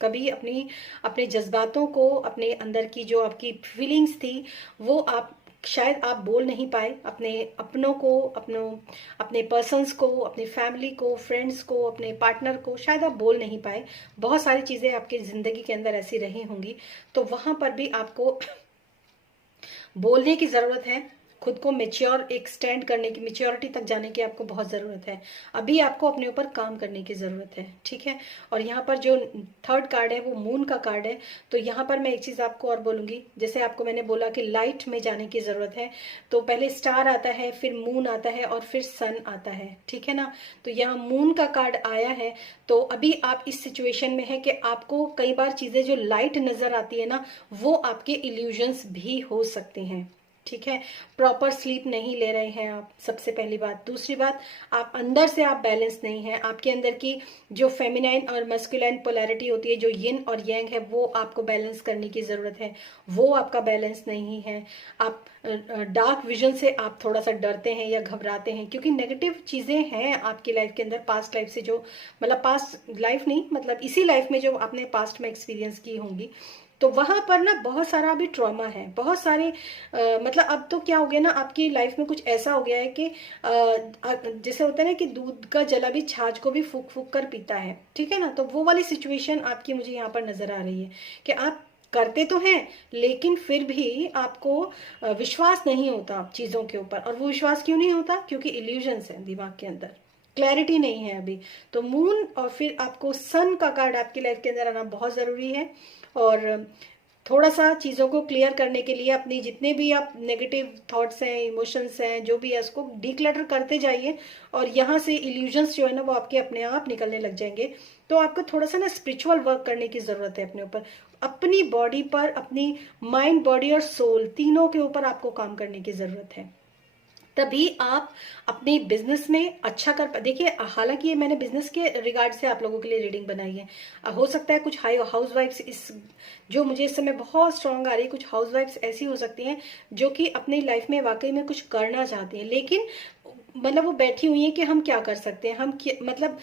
कभी अपने जज्बातों को, अपने अंदर की जो आपकी फीलिंग्स थी वो आप शायद आप बोल नहीं पाए अपने अपनों को, अपने पर्सन्स को, अपने फैमिली को, फ्रेंड्स को, अपने पार्टनर को, शायद आप बोल नहीं पाए। बहुत सारी चीज़ें आपकी ज़िंदगी के अंदर ऐसी रही होंगी, तो वहाँ पर भी आपको बोलने की ज़रूरत है। खुद को मेच्योर, एक स्टैंड करने की, मेच्योरिटी तक जाने की आपको बहुत ज़रूरत है। अभी आपको अपने ऊपर काम करने की ज़रूरत है, ठीक है। और यहाँ पर जो थर्ड कार्ड है वो मून का कार्ड है। तो यहाँ पर मैं एक चीज़ आपको और बोलूँगी, जैसे आपको मैंने बोला कि लाइट में जाने की ज़रूरत है, तो पहले स्टार आता है, फिर मून आता है और फिर सन आता है, ठीक है ना। तो यहाँ मून का कार्ड आया है, तो अभी आप इस सिचुएशन में है कि आपको कई बार चीज़ें जो लाइट नज़र आती है ना, वो आपके इल्यूजन्स भी हो सकते हैं, ठीक है। प्रॉपर स्लीप नहीं ले रहे हैं आप, सबसे पहली बात। दूसरी बात, आप अंदर से आप बैलेंस नहीं है। आपके अंदर की जो फेमिनाइन और मस्कुलाइन पोलैरिटी होती है, जो यिन और यांग है, वो आपको बैलेंस करने की ज़रूरत है, वो आपका बैलेंस नहीं है। आप डार्क विजन से आप थोड़ा सा डरते हैं या घबराते हैं, क्योंकि नेगेटिव चीज़ें हैं आपकी लाइफ के अंदर, पास्ट लाइफ से, जो मतलब पास्ट लाइफ नहीं, मतलब इसी लाइफ में जो आपने पास्ट में एक्सपीरियंस की होंगी, तो वहां पर ना बहुत सारा अभी ट्रॉमा है, बहुत सारे मतलब अब तो क्या हो गया ना, आपकी लाइफ में कुछ ऐसा हो गया है कि जैसे होता है ना कि दूध का जला भी छाछ को भी फूक फूक कर पीता है, ठीक है ना। तो वो वाली सिचुएशन आपकी मुझे यहाँ पर नजर आ रही है कि आप करते तो हैं लेकिन फिर भी आपको विश्वास नहीं होता चीजों के ऊपर। और वो विश्वास क्यों नहीं होता? क्योंकि इल्यूजन्स है दिमाग के अंदर, क्लैरिटी नहीं है अभी। तो मून और फिर आपको सन का कार्ड आपकी लाइफ के अंदर आना बहुत जरूरी है। और थोड़ा सा चीज़ों को क्लियर करने के लिए अपनी जितने भी आप नेगेटिव थॉट्स हैं, इमोशंस हैं, जो भी है, उसको डिक्लटर करते जाइए। और यहाँ से इल्यूजन्स जो है ना वो आपके अपने आप निकलने लग जाएंगे। तो आपको थोड़ा सा ना स्पिरिचुअल वर्क करने की ज़रूरत है अपने ऊपर, अपनी बॉडी पर, अपनी माइंड, बॉडी और सोल तीनों के ऊपर आपको काम करने की ज़रूरत है। तभी आप अपने बिजनेस में अच्छा कर देखिए, हालांकि ये मैंने बिजनेस के रिगार्ड से आप लोगों के लिए रीडिंग बनाई है। हो सकता है कुछ हाउस वाइफ्स इस जो मुझे इस समय बहुत स्ट्रांग आ रही है, कुछ हाउस वाइफ्स ऐसी हो सकती हैं जो कि अपनी लाइफ में वाकई में कुछ करना चाहती हैं, लेकिन मतलब वो बैठी हुई है कि हम क्या कर सकते हैं, मतलब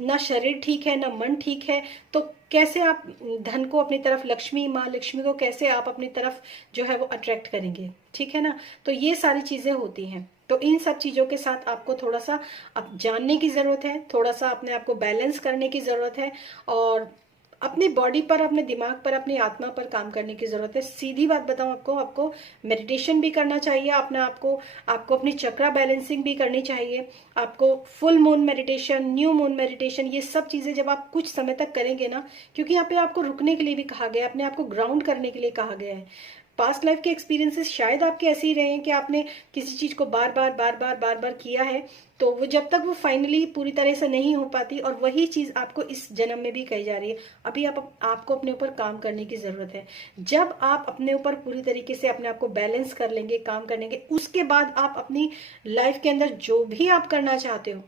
ना शरीर ठीक है ना मन ठीक है, तो कैसे आप धन को अपनी तरफ, लक्ष्मी, माँ लक्ष्मी को कैसे आप अपनी तरफ जो है वो अट्रैक्ट करेंगे, ठीक है ना। तो ये सारी चीजें होती हैं। तो इन सब चीजों के साथ आपको थोड़ा सा अब जानने की जरूरत है, थोड़ा सा अपने आप को बैलेंस करने की जरूरत है, और अपनी बॉडी पर, अपने दिमाग पर, अपनी आत्मा पर काम करने की जरूरत है। सीधी बात बताऊं आपको मेडिटेशन भी करना चाहिए, अपने आपको अपनी चक्रा बैलेंसिंग भी करनी चाहिए। आपको full moon meditation, new moon meditation, ये सब चीजें जब आप कुछ समय तक करेंगे ना, क्योंकि यहाँ पे आपको रुकने के लिए भी कहा गया है, अपने आप को ग्राउंड करने के लिए कहा गया है। पास्ट लाइफ के एक्सपीरियंसेस शायद आपके ऐसे ही रहे हैं कि आपने किसी चीज को बार बार किया है, तो वो जब तक वो फाइनली पूरी तरह से नहीं हो पाती, और वही चीज आपको इस जन्म में भी कही जा रही है। अभी आपको अपने ऊपर काम करने की जरूरत है। जब आप अपने ऊपर पूरी तरीके से अपने आप को बैलेंस कर लेंगे, काम कर लेंगे, उसके बाद आप अपनी लाइफ के अंदर जो भी आप करना चाहते हो,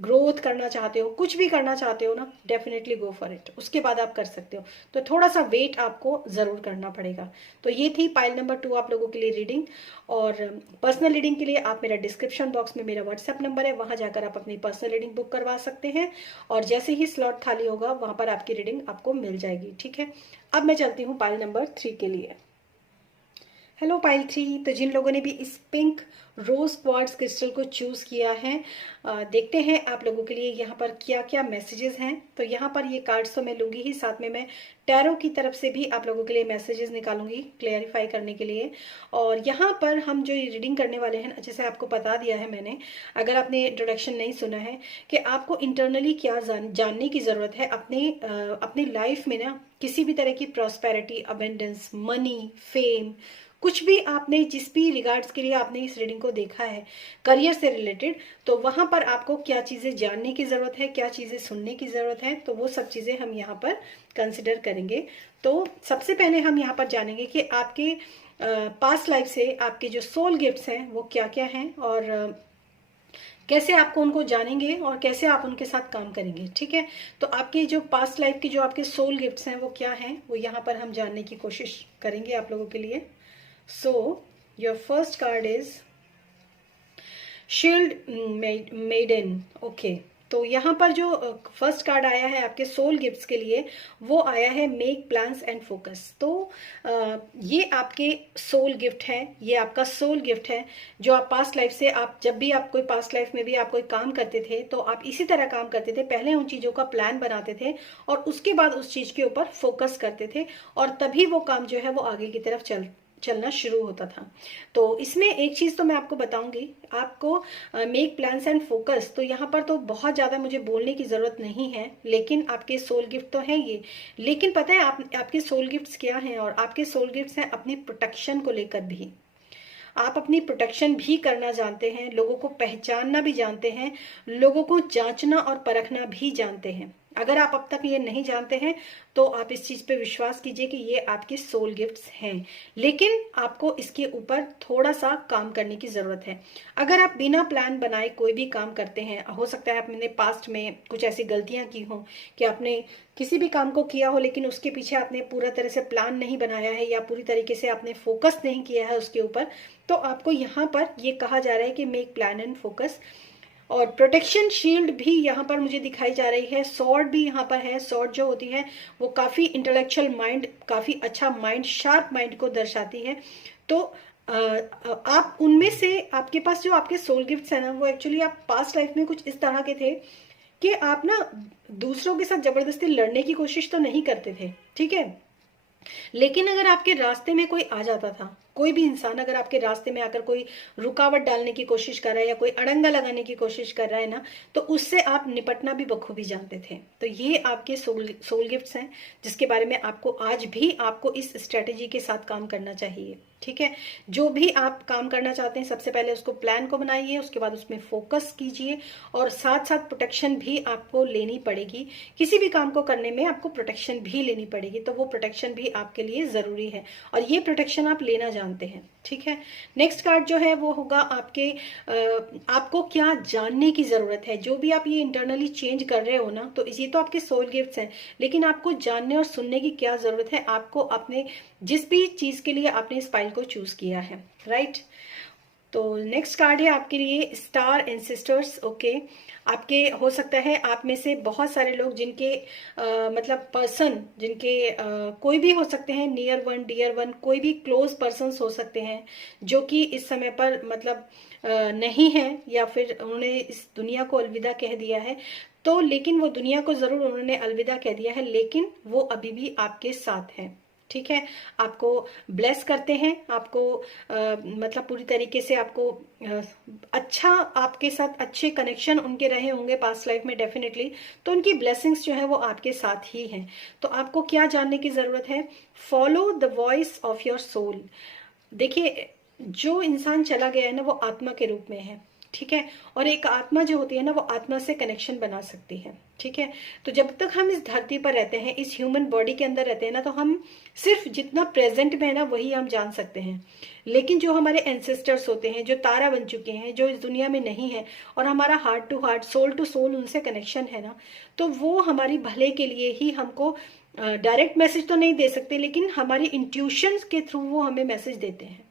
ग्रोथ करना चाहते हो, कुछ भी करना चाहते हो ना, डेफिनेटली गो फॉर इट, उसके बाद आप कर सकते हो। तो थोड़ा सा वेट आपको जरूर करना पड़ेगा। तो ये थी पाइल नंबर 2 आप लोगों के लिए रीडिंग। और पर्सनल रीडिंग के लिए आप मेरा डिस्क्रिप्शन बॉक्स में मेरा व्हाट्सएप नंबर है, वहां जाकर आप अपनी पर्सनल रीडिंग बुक करवा सकते हैं, और जैसे ही स्लॉट खाली होगा वहां पर आपकी रीडिंग आपको मिल जाएगी, ठीक है। अब मैं चलती हूँ पाइल नंबर 3 के लिए। Hello pile 3। तो जिन लोगों ने भी इस पिंक रोज क्वार्ट्ज क्रिस्टल को चूज किया है, देखते हैं आप लोगों के लिए यहाँ पर क्या क्या मैसेजेस हैं। तो यहाँ पर ये कार्ड्स तो मैं लूंगी ही, साथ में मैं टैरो की तरफ से भी आप लोगों के लिए मैसेजेस निकालूंगी क्लियरिफाई करने के लिए। और यहाँ पर हम जो रीडिंग करने वाले हैं, जैसे आपको बता दिया है मैंने, अगर आपने इंट्रोडक्शन नहीं सुना है, कि आपको इंटरनली क्या जानने की ज़रूरत है अपनी लाइफ में ना। किसी भी तरह की प्रॉस्पेरिटी, अबेंडेंस, मनी, फेम, कुछ भी आपने जिस भी रिगार्ड्स के लिए आपने इस रीडिंग को देखा है करियर से रिलेटेड, तो वहां पर आपको क्या चीजें जानने की जरूरत है, क्या चीजें सुनने की जरूरत है, तो वो सब चीजें हम यहाँ पर कंसिडर करेंगे। तो सबसे पहले हम यहाँ पर जानेंगे कि आपके पास्ट लाइफ से आपके जो सोल गिफ्ट्स हैं वो क्या क्या हैं, और कैसे आपको उनको जानेंगे और कैसे आप उनके साथ काम करेंगे। ठीक है, तो आपके जो पास्ट लाइफ की जो आपके सोल गिफ्ट्स हैं वो क्या हैं, वो यहाँ पर हम जानने की कोशिश करेंगे आप लोगों के लिए। So your first card is Shield Maiden। Okay, तो यहाँ पर जो फर्स्ट कार्ड आया है आपके सोल गिफ्ट्स के लिए, वो आया है मेक प्लान्स एंड फोकस। तो ये आपके सोल गिफ्ट है, ये आपका सोल गिफ्ट है जो आप पास्ट लाइफ से, आप जब भी आप कोई पास्ट लाइफ में भी आप कोई काम करते थे तो आप इसी तरह काम करते थे। पहले उन चीज़ों का प्लान बनाते थे और उसके बाद उस चीज़ के ऊपर फोकस करते थे, और तभी वो काम जो है वो आगे की तरफ चलना शुरू होता था। तो इसमें एक चीज तो मैं आपको बताऊंगी, आपको मेक प्लान्स एंड फोकस, तो यहाँ पर तो बहुत ज्यादा मुझे बोलने की जरूरत नहीं है, लेकिन आपके सोल गिफ्ट तो है ये। लेकिन पता है आपके सोल गिफ्ट्स क्या हैं, और आपके सोल गिफ्ट्स हैं अपनी प्रोटेक्शन को लेकर भी। आप अपनी प्रोटेक्शन भी करना जानते हैं, लोगों को पहचानना भी जानते हैं, लोगों को जांचना और परखना भी जानते हैं। अगर आप अब तक ये नहीं जानते हैं तो आप इस चीज पे विश्वास कीजिए कि ये आपके सोल गिफ्ट्स हैं, लेकिन आपको इसके ऊपर थोड़ा सा काम करने की जरूरत है। अगर आप बिना प्लान बनाए कोई भी काम करते हैं, हो सकता है आपने पास्ट में कुछ ऐसी गलतियां की हो कि आपने किसी भी काम को किया हो लेकिन उसके पीछे आपने पूरा तरह से प्लान नहीं बनाया है, या पूरी तरीके से आपने फोकस नहीं किया है उसके ऊपर, तो आपको यहाँ पर ये कहा जा रहा है कि मेक प्लान एंड फोकस। और प्रोटेक्शन शील्ड भी यहाँ पर मुझे दिखाई जा रही है, सॉर्ड भी यहाँ पर है। सॉर्ड जो होती है वो काफी इंटेलेक्चुअल माइंड, काफी अच्छा माइंड, शार्प माइंड को दर्शाती है। तो आप उनमें से, आपके पास जो आपके सोल गिफ्ट्स है ना, वो एक्चुअली आप पास्ट लाइफ में कुछ इस तरह के थे कि आप ना दूसरों के साथ जबरदस्ती लड़ने की कोशिश तो नहीं करते थे, ठीक है, लेकिन अगर आपके रास्ते में कोई आ जाता था, कोई भी इंसान अगर आपके रास्ते में आकर कोई रुकावट डालने की कोशिश कर रहा है या कोई अड़ंगा लगाने की कोशिश कर रहा है ना, तो उससे आप निपटना भी बखूबी जानते थे। तो ये आपके सोल गिफ्ट्स हैं जिसके बारे में आपको आज भी आपको इस स्ट्रेटेजी के साथ काम करना चाहिए। ठीक है, जो भी आप काम करना चाहते हैं सबसे पहले उसको प्लान को बनाइए, उसके बाद उसमें फोकस कीजिए, और साथ साथ प्रोटेक्शन भी आपको लेनी पड़ेगी। किसी भी काम को करने में आपको प्रोटेक्शन भी लेनी पड़ेगी, तो वो प्रोटेक्शन भी आपके लिए जरूरी है, और ये प्रोटेक्शन आप लेना जानते हैं। ठीक है, नेक्स्ट कार्ड जो है वो होगा आपको क्या जानने की जरूरत है। जो भी आप ये इंटरनली चेंज कर रहे हो ना, तो ये तो आपके सोल गिफ्ट्स हैं, लेकिन आपको जानने और सुनने की क्या जरूरत है, आपको अपने जिस भी चीज के लिए आपने इस फाइल को चूज किया है, राइट। तो नेक्स्ट कार्ड है आपके लिए स्टार एंसेस्टर्स। ओके, आपके हो सकता है आप में से बहुत सारे लोग जिनके मतलब पर्सन, जिनके कोई भी हो सकते हैं, नियर वन, डियर वन, कोई भी क्लोज पर्सन्स हो सकते हैं जो कि इस समय पर मतलब नहीं है, या फिर उन्होंने इस दुनिया को अलविदा कह दिया है। तो लेकिन वो दुनिया को जरूर उन्होंने अलविदा कह दिया है, लेकिन वो अभी भी आपके साथ हैं। ठीक है, आपको ब्लेस करते हैं, आपको मतलब पूरी तरीके से आपको अच्छा, आपके साथ अच्छे कनेक्शन उनके रहे होंगे पास्ट लाइफ में डेफिनेटली, तो उनकी ब्लेसिंग्स जो है वो आपके साथ ही हैं। तो आपको क्या जानने की जरूरत है, follow the voice of your soul. देखिए, जो इंसान चला गया है ना वो आत्मा के रूप में है, ठीक है, और एक आत्मा जो होती है ना वो आत्मा से कनेक्शन बना सकती है। ठीक है, तो जब तक हम इस धरती पर रहते हैं, इस ह्यूमन बॉडी के अंदर रहते हैं ना, तो हम सिर्फ जितना प्रेजेंट में है ना वही हम जान सकते हैं। लेकिन जो हमारे एंसेस्टर्स होते हैं, जो तारा बन चुके हैं, जो इस दुनिया में नहीं है, और हमारा heart to heart, soul to soul उनसे कनेक्शन है ना, तो वो हमारी भले के लिए ही हमको डायरेक्ट मैसेज तो नहीं दे सकते, लेकिन हमारी इंट्यूशन के थ्रू वो हमें मैसेज देते हैं।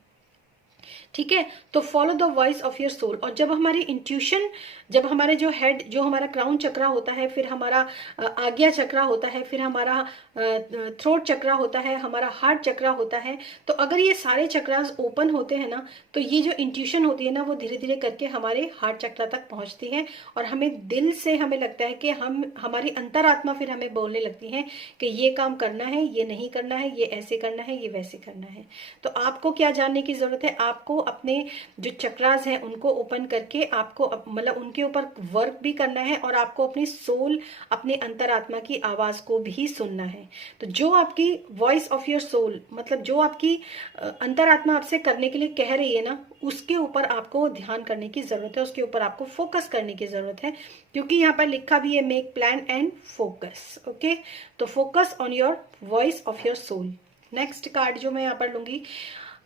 ठीक है, तो follow the voice of your soul. और जब हमारी इंट्यूशन जब हमारे जो हेड, जो हमारा क्राउन चक्रा होता है, फिर हमारा आज्ञा चक्रा होता है, फिर हमारा थ्रोट चक्रा होता है, हमारा हार्ट चक्रा होता है, तो अगर ये सारे चक्रास ओपन होते हैं ना, तो ये जो इंट्यूशन होती है ना, वो धीरे धीरे करके हमारे हार्ट चक्रा तक पहुंचती है, और हमें दिल से हमें लगता है कि हमारी अंतरात्मा फिर हमें बोलने लगती है कि ये काम करना है, ये नहीं करना है, ये ऐसे करना है, ये वैसे करना है। तो आपको क्या जानने की जरूरत है? आपको अपने जो चक्रास हैं उनको ओपन करके आपको मतलब उनके ऊपर वर्क भी करना है, और आपको अपनी सोल, अपने अंतरात्मा की आवाज को भी सुनना है। तो जो आपकी वॉइस ऑफ योर सोल, मतलब जो आपकी अंतरात्मा आपसे करने के लिए कह रही है ना, उसके ऊपर आपको ध्यान करने की जरूरत है, उसके ऊपर आपको फोकस करने की जरूरत है, क्योंकि यहाँ पर लिखा भी है make plan and focus. Okay, तो focus on your voice of your soul. Next card जो मैं यहाँ पर लूंगी,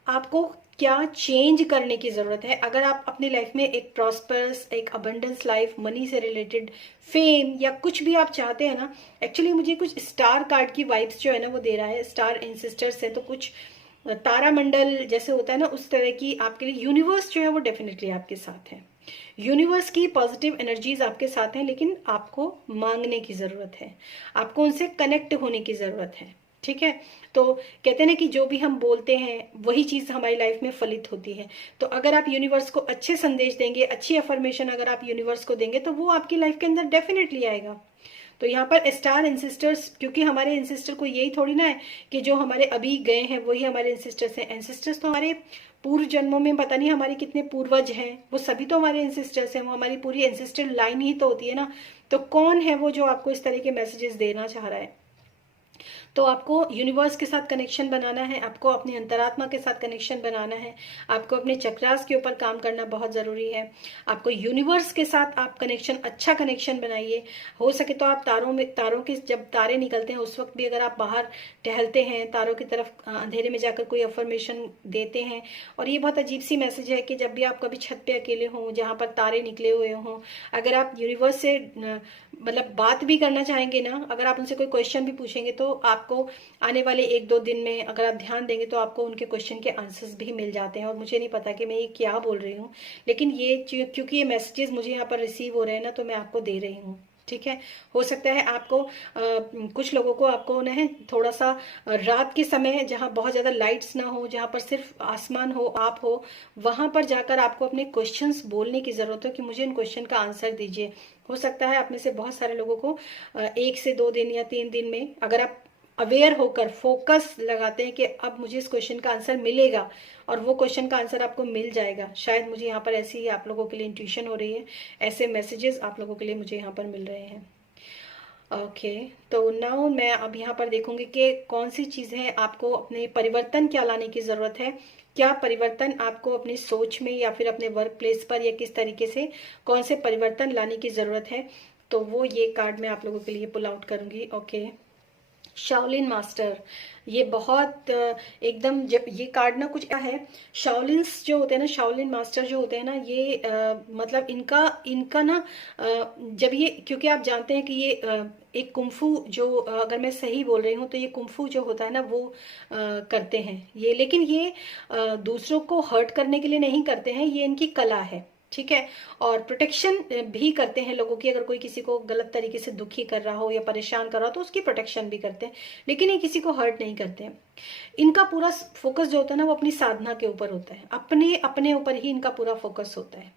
आपको क्या चेंज करने की जरूरत है? अगर आप अपनी लाइफ में एक प्रॉस्परस, एक अबंडेंस लाइफ, मनी से रिलेटेड, फेम या कुछ भी आप चाहते हैं ना, एक्चुअली मुझे कुछ स्टार कार्ड की वाइब्स जो है ना वो दे रहा है, स्टार एंसेस्टर्स है, तो कुछ तारामंडल जैसे होता है ना, उस तरह की आपके लिए यूनिवर्स जो है वो डेफिनेटली आपके साथ है। यूनिवर्स की पॉजिटिव एनर्जीज आपके साथ हैं, लेकिन आपको मांगने की जरूरत है, आपको उनसे कनेक्ट होने की जरूरत है। ठीक है, तो कहते हैं ना कि जो भी हम बोलते हैं वही चीज हमारी लाइफ में फलित होती है। तो अगर आप यूनिवर्स को अच्छे संदेश देंगे, अच्छी अफर्मेशन अगर आप यूनिवर्स को देंगे, तो वो आपकी लाइफ के अंदर डेफिनेटली आएगा। तो यहाँ पर स्टार एंसेस्टर्स, क्योंकि हमारे एंसेस्टर को यही थोड़ी ना है कि जो हमारे अभी गए हैं वही हमारे एंसेस्टर्स हैं। एंसेस्टर्स तो हमारे पूर्व जन्मों में पता नहीं हमारे कितने पूर्वज हैं, वो सभी तो हमारे एंसेस्टर्स हैं, वो हमारी पूरी एंसेस्टर लाइन ही तो होती है ना। तो कौन है वो जो आपको इस तरह के मैसेजेस देना चाह रहा है? तो आपको यूनिवर्स के साथ कनेक्शन बनाना है, आपको अपनी अंतरात्मा के साथ कनेक्शन बनाना है, आपको अपने चक्रास के ऊपर काम करना बहुत ज़रूरी है। आपको यूनिवर्स के साथ आप कनेक्शन, अच्छा कनेक्शन बनाइए। हो सके तो आप तारों के जब तारे निकलते हैं उस वक्त भी अगर आप बाहर टहलते हैं, तारों की तरफ अंधेरे में जाकर कोई अफर्मेशन देते हैं। और ये बहुत अजीब सी मैसेज है कि जब भी आप कभी छत पे अकेले हों जहाँ पर तारे निकले हुए हों, अगर आप यूनिवर्स से मतलब बात भी करना चाहेंगे ना, अगर आप उनसे कोई क्वेश्चन भी पूछेंगे, तो आपको आने वाले 1-2 दिन में अगर आप ध्यान देंगे तो आपको उनके क्वेश्चन के आंसर्स भी मिल जाते हैं। और मुझे नहीं पता कि मैं ये क्या बोल रही हूँ, लेकिन ये क्योंकि ये मैसेजेस मुझे यहाँ पर रिसीव हो रहे हैं ना, तो मैं आपको दे रही हूँ। ठीक है, हो सकता है आपको कुछ लोगों को आपको ना है थोड़ा सा रात के समय जहाँ बहुत ज़्यादा लाइट्स ना हो, जहाँ पर सिर्फ आसमान हो, आप हो, वहाँ पर जाकर आपको अपने क्वेश्चंस बोलने की ज़रूरत हो कि मुझे इन क्वेश्चन का आंसर दीजिए। हो सकता है आप में से बहुत सारे लोगों को 1 से 2 दिन या 3 दिन में, अगर आप अवेयर होकर फोकस लगाते हैं कि अब मुझे इस क्वेश्चन का आंसर मिलेगा, और वो क्वेश्चन का आंसर आपको मिल जाएगा। शायद मुझे यहाँ पर ऐसी ही आप लोगों के लिए इंट्यूशन हो रही है, ऐसे मैसेजेस आप लोगों के लिए मुझे यहाँ पर मिल रहे हैं। ओके, तो नाउ मैं अब यहाँ पर देखूंगी कि कौन सी चीज़ें आपको अपने परिवर्तन क्या लाने की ज़रूरत है, क्या परिवर्तन आपको अपनी सोच में या फिर अपने वर्क प्लेस पर या किस तरीके से कौन से परिवर्तन लाने की ज़रूरत है। तो वो ये कार्ड मैं आप लोगों के लिए पुल आउट करूंगी। ओके, शाओलिन मास्टर, ये बहुत एकदम, जब ये कार्ड ना कुछ क्या है, शाओलिन्स जो होते हैं ना, शाओलिन मास्टर जो होते हैं ना, ये मतलब इनका ना जब ये, क्योंकि आप जानते हैं कि ये एक कुंफू जो अगर मैं सही बोल रही हूँ तो ये कुंफू जो होता है ना वो करते हैं ये, लेकिन ये दूसरों को हर्ट करने के लिए नहीं करते हैं, ये इनकी कला है। ठीक है, और प्रोटेक्शन भी करते हैं लोगों की, अगर कोई किसी को गलत तरीके से दुखी कर रहा हो या परेशान कर रहा हो तो उसकी प्रोटेक्शन भी करते हैं, लेकिन ये किसी को हर्ट नहीं करते हैं। इनका पूरा फोकस जो होता है ना वो अपनी साधना के ऊपर होता है, अपने अपने ऊपर ही इनका पूरा फोकस होता है।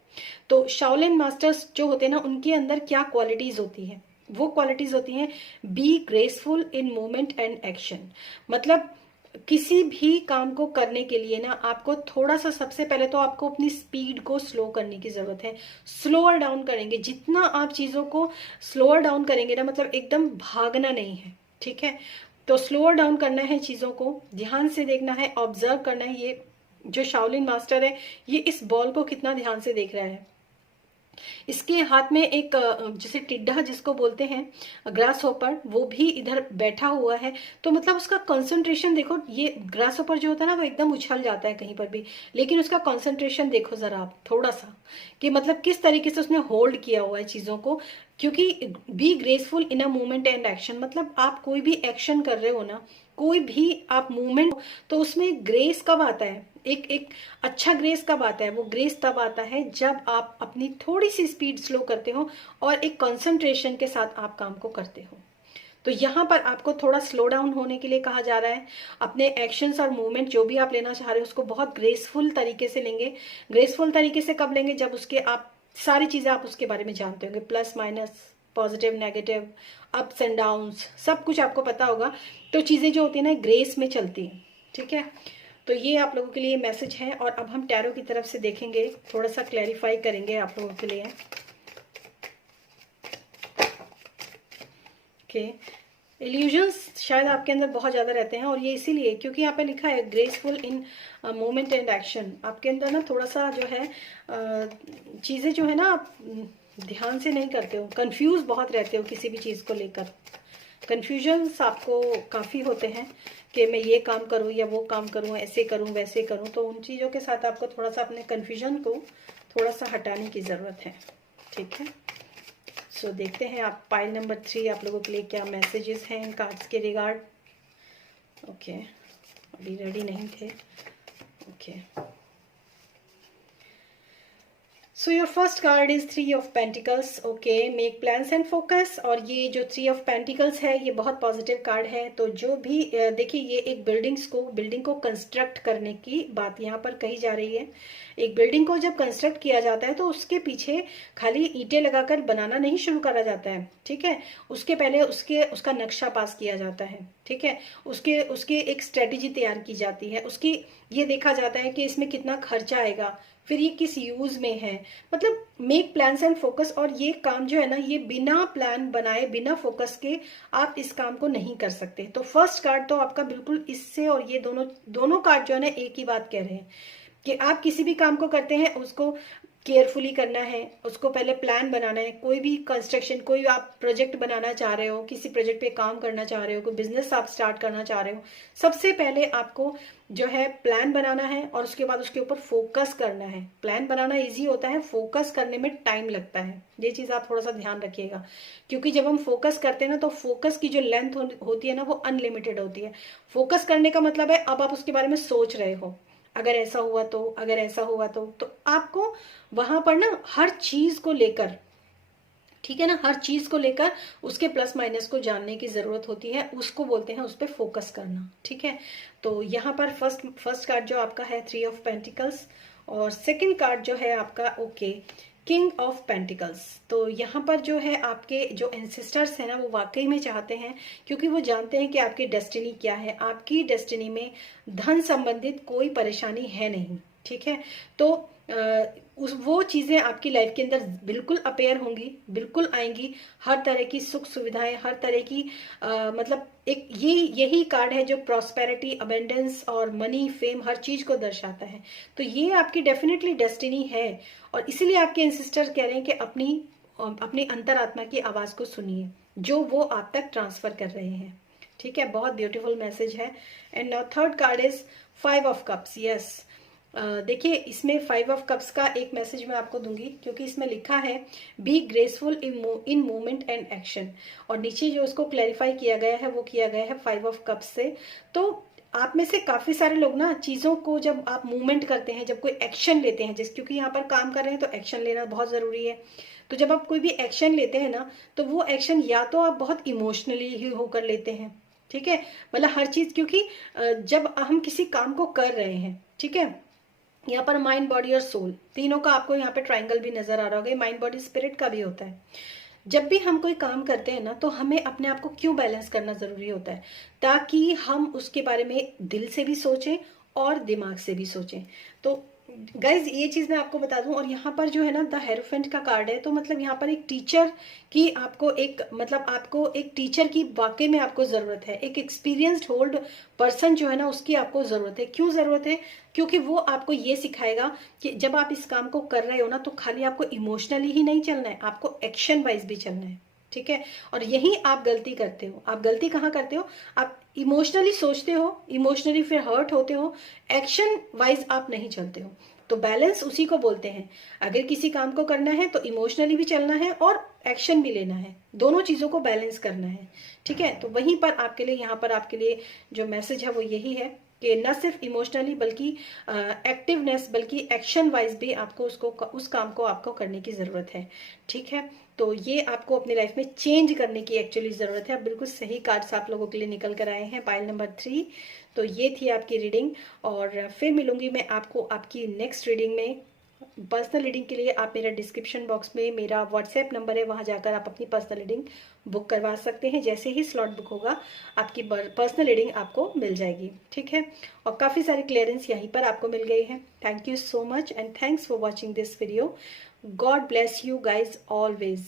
तो शाओलिन मास्टर्स जो होते हैं ना, उनके अंदर क्या क्वालिटीज होती है? वो क्वालिटीज होती हैं be graceful in movement and action. मतलब किसी भी काम को करने के लिए ना आपको थोड़ा सा, सबसे पहले तो आपको अपनी स्पीड को स्लो करने की जरूरत है। स्लोअर डाउन करेंगे, जितना आप चीजों को स्लोअर डाउन करेंगे ना, मतलब एकदम भागना नहीं है। ठीक है, तो स्लोअर डाउन करना है, चीजों को ध्यान से देखना है, ऑब्जर्व करना है। ये जो शाओलिन मास्टर है, ये इस बॉल को कितना ध्यान से देख रहा है। इसके हाथ में एक जैसे टिड्डा जिसको बोलते हैं, ग्रास होपर, वो भी इधर बैठा हुआ है। तो मतलब उसका कंसंट्रेशन देखो, ये ग्रास होपर जो होता है ना वो एकदम उछल जाता है कहीं पर भी, लेकिन उसका कंसंट्रेशन देखो जरा आप थोड़ा सा, कि मतलब किस तरीके से उसने होल्ड किया हुआ है चीजों को। क्योंकि be graceful in a movement and action, मतलब आप कोई भी एक्शन कर रहे हो ना, कोई भी आप मूवमेंट, तो उसमें ग्रेस कब आता है, एक एक अच्छा ग्रेस कब आता है, वो ग्रेस तब आता है जब आप अपनी थोड़ी सी स्पीड स्लो करते हो और एक कंसंट्रेशन के साथ आप काम को करते हो। तो यहाँ पर आपको थोड़ा स्लो डाउन होने के लिए कहा जा रहा है। अपने एक्शंस और मूवमेंट जो भी आप लेना चाह रहे हो उसको बहुत ग्रेसफुल तरीके से लेंगे। ग्रेसफुल तरीके से कब लेंगे, जब उसके आप सारी चीजें आप उसके बारे में जानते होंगे, plus minus, positive negative, ups and downs, सब कुछ आपको पता होगा। तो चीजें जो होती है ना ग्रेस में चलती हैं, ठीक है। तो ये आप लोगों के लिए मैसेज है। और अब हम टैरो की तरफ से देखेंगे, थोड़ा सा क्लैरिफाई करेंगे आप लोगों के लिए। ओके, इल्यूजन्स शायद आपके अंदर बहुत ज़्यादा रहते हैं, और ये इसीलिए क्योंकि यहाँ पे लिखा है graceful in moment and action. आपके अंदर ना थोड़ा सा जो है चीज़ें जो है ना आप ध्यान से नहीं करते हो, कंफ्यूज बहुत रहते हो किसी भी चीज़ को लेकर। कन्फ्यूजन्स आपको काफ़ी होते हैं कि मैं ये काम करूँ या वो काम करूँ, ऐसे करूँ वैसे करूँ। तो उन चीज़ों के साथ आपको थोड़ा सा अपने कन्फ्यूजन को थोड़ा सा हटाने की ज़रूरत है, ठीक है। सो देखते हैं आप पाइल नंबर 3 आप लोगों के लिए क्या मैसेजेस हैं इन कार्ड्स के रिगार्ड। ओके, अभी रेडी नहीं थे। Okay, so your first card is 3 of pentacles. Okay, make plans and focus. और ये जो 3 ऑफ पेंटिकल्स है ये बहुत पॉजिटिव कार्ड है। तो जो भी देखिए, ये एक बिल्डिंग को कंस्ट्रक्ट करने की बात यहाँ पर कही जा रही है। एक बिल्डिंग को जब कंस्ट्रक्ट किया जाता है तो उसके पीछे खाली ईंटें लगाकर बनाना नहीं शुरू करा जाता है, ठीक है। उसके पहले उसका नक्शा पास किया जाता है, ठीक है। उसके एक स्ट्रेटेजी तैयार की जाती है, उसकी ये देखा जाता है कि इसमें कितना खर्चा आएगा, फिर ये किस यूज में है। मतलब मेक प्लान्स एंड फोकस। और ये काम जो है ना, ये बिना प्लान बनाए, बिना फोकस के आप इस काम को नहीं कर सकते। तो फर्स्ट कार्ड तो आपका बिल्कुल इससे, और ये दोनों कार्ड जो है ना एक ही बात कह रहे हैं कि आप किसी भी काम को करते हैं उसको केयरफुली करना है, उसको पहले प्लान बनाना है। कोई भी कंस्ट्रक्शन, कोई आप प्रोजेक्ट बनाना चाह रहे हो, किसी प्रोजेक्ट पे काम करना चाह रहे हो, कोई बिजनेस आप स्टार्ट करना चाह रहे हो, सबसे पहले आपको जो है प्लान बनाना है और उसके बाद उसके ऊपर फोकस करना है। प्लान बनाना इजी होता है, फोकस करने में टाइम लगता है। ये चीज आप थोड़ा सा ध्यान रखिएगा, क्योंकि जब हम फोकस करते हैं ना तो फोकस की जो लेंथ होती है ना वो अनलिमिटेड होती है। फोकस करने का मतलब है अब आप उसके बारे में सोच रहे हो, अगर ऐसा हुआ तो, अगर ऐसा हुआ तो आपको वहां पर ना हर चीज को लेकर, ठीक है ना, हर चीज को लेकर उसके प्लस माइनस को जानने की जरूरत होती है, उसको बोलते हैं उस पर फोकस करना, ठीक है। तो यहाँ पर फर्स्ट कार्ड जो आपका है 3 ऑफ पेंटिकल्स, और सेकंड कार्ड जो है आपका ओके किंग ऑफ पेंटिकल्स। तो यहाँ पर जो है आपके जो एंसेस्टर्स हैं ना वो वाकई में चाहते हैं, क्योंकि वो जानते हैं कि आपकी डेस्टिनी क्या है। आपकी डेस्टिनी में धन संबंधित कोई परेशानी है नहीं, ठीक है। तो वो चीजें आपकी लाइफ के अंदर बिल्कुल अपेयर होंगी, बिल्कुल आएंगी। हर तरह की सुख सुविधाएं, हर तरह की मतलब एक यही कार्ड है जो प्रॉस्पेरिटी, अबेंडेंस और मनी, फेम, हर चीज को दर्शाता है। तो ये आपकी डेफिनेटली डेस्टिनी है, और इसीलिए आपके एंसेस्टर कह रहे हैं कि अपनी अंतरात्मा की आवाज को सुनिए जो वो आप तक ट्रांसफर कर रहे हैं, ठीक है। बहुत ब्यूटीफुल मैसेज है। And now third card is 5 of cups. Yes, देखिए इसमें 5 ऑफ कप्स का एक मैसेज मैं आपको दूंगी, क्योंकि इसमें लिखा है be graceful in movement and action, और नीचे जो उसको क्लैरिफाई किया गया है वो किया गया है 5 ऑफ कप्स से। तो आप में से काफी सारे लोग ना चीजों को जब आप मूवमेंट करते हैं, जब कोई एक्शन लेते हैं, जिस क्योंकि यहाँ पर काम कर रहे हैं तो एक्शन लेना बहुत जरूरी है। तो जब आप कोई भी एक्शन लेते हैं ना, तो वो एक्शन या तो आप बहुत इमोशनली ही होकर लेते हैं, ठीक है। मतलब हर चीज, क्योंकि जब हम किसी काम को कर रहे हैं, ठीक है, यहाँ पर माइंड, बॉडी और सोल तीनों का आपको यहाँ पे ट्राइंगल भी नजर आ रहा होगा, माइंड बॉडी स्पिरिट का भी होता है। जब भी हम कोई काम करते हैं ना तो हमें अपने आप को क्यों बैलेंस करना जरूरी होता है, ताकि हम उसके बारे में दिल से भी सोचें और दिमाग से भी सोचें। तो गाइज ये चीज मैं आपको बता दूं, और यहाँ पर जो है ना द हेरोफेंट का कार्ड है, तो मतलब यहाँ पर एक टीचर की आपको आपको एक टीचर की वाकई में आपको जरूरत है। एक एक्सपीरियंस्ड होल्ड पर्सन जो है ना उसकी आपको जरूरत है। क्यों जरूरत है? क्योंकि वो आपको ये सिखाएगा कि जब आप इस काम को कर रहे हो ना तो खाली आपको इमोशनली ही नहीं चलना है, आपको एक्शन वाइज भी चलना है, ठीक है। और यही आप गलती करते हो। आप गलती कहाँ करते हो? आप इमोशनली सोचते हो, इमोशनली फिर हर्ट होते हो, एक्शन वाइज आप नहीं चलते हो। तो बैलेंस उसी को बोलते हैं। अगर किसी काम को करना है तो इमोशनली भी चलना है और एक्शन भी लेना है, दोनों चीज़ों को बैलेंस करना है। ठीक है, तो वहीं पर आपके लिए, यहाँ पर आपके लिए जो मैसेज है वो यही है कि न सिर्फ इमोशनली बल्कि एक्टिवनेस, बल्कि एक्शन वाइज भी आपको उस काम को आपको करने की ज़रूरत है। ठीक है, तो ये आपको अपनी लाइफ में चेंज करने की एक्चुअली ज़रूरत है। बिल्कुल सही कार्ड्स आप लोगों के लिए निकल कर आए हैं, पाइल नंबर 3। तो ये थी आपकी रीडिंग, और फिर मिलूंगी मैं आपको आपकी नेक्स्ट रीडिंग में। पर्सनल रीडिंग के लिए आप मेरा डिस्क्रिप्शन बॉक्स में मेरा व्हाट्सएप नंबर है, वहां जाकर आप अपनी पर्सनल रीडिंग बुक करवा सकते हैं। जैसे ही स्लॉट बुक होगा आपकी पर्सनल रीडिंग आपको मिल जाएगी। ठीक है, और काफ़ी सारे क्लियरेंस यहीं पर आपको मिल गए हैं। Thank you so much and thanks for watching this video. God bless you guys always.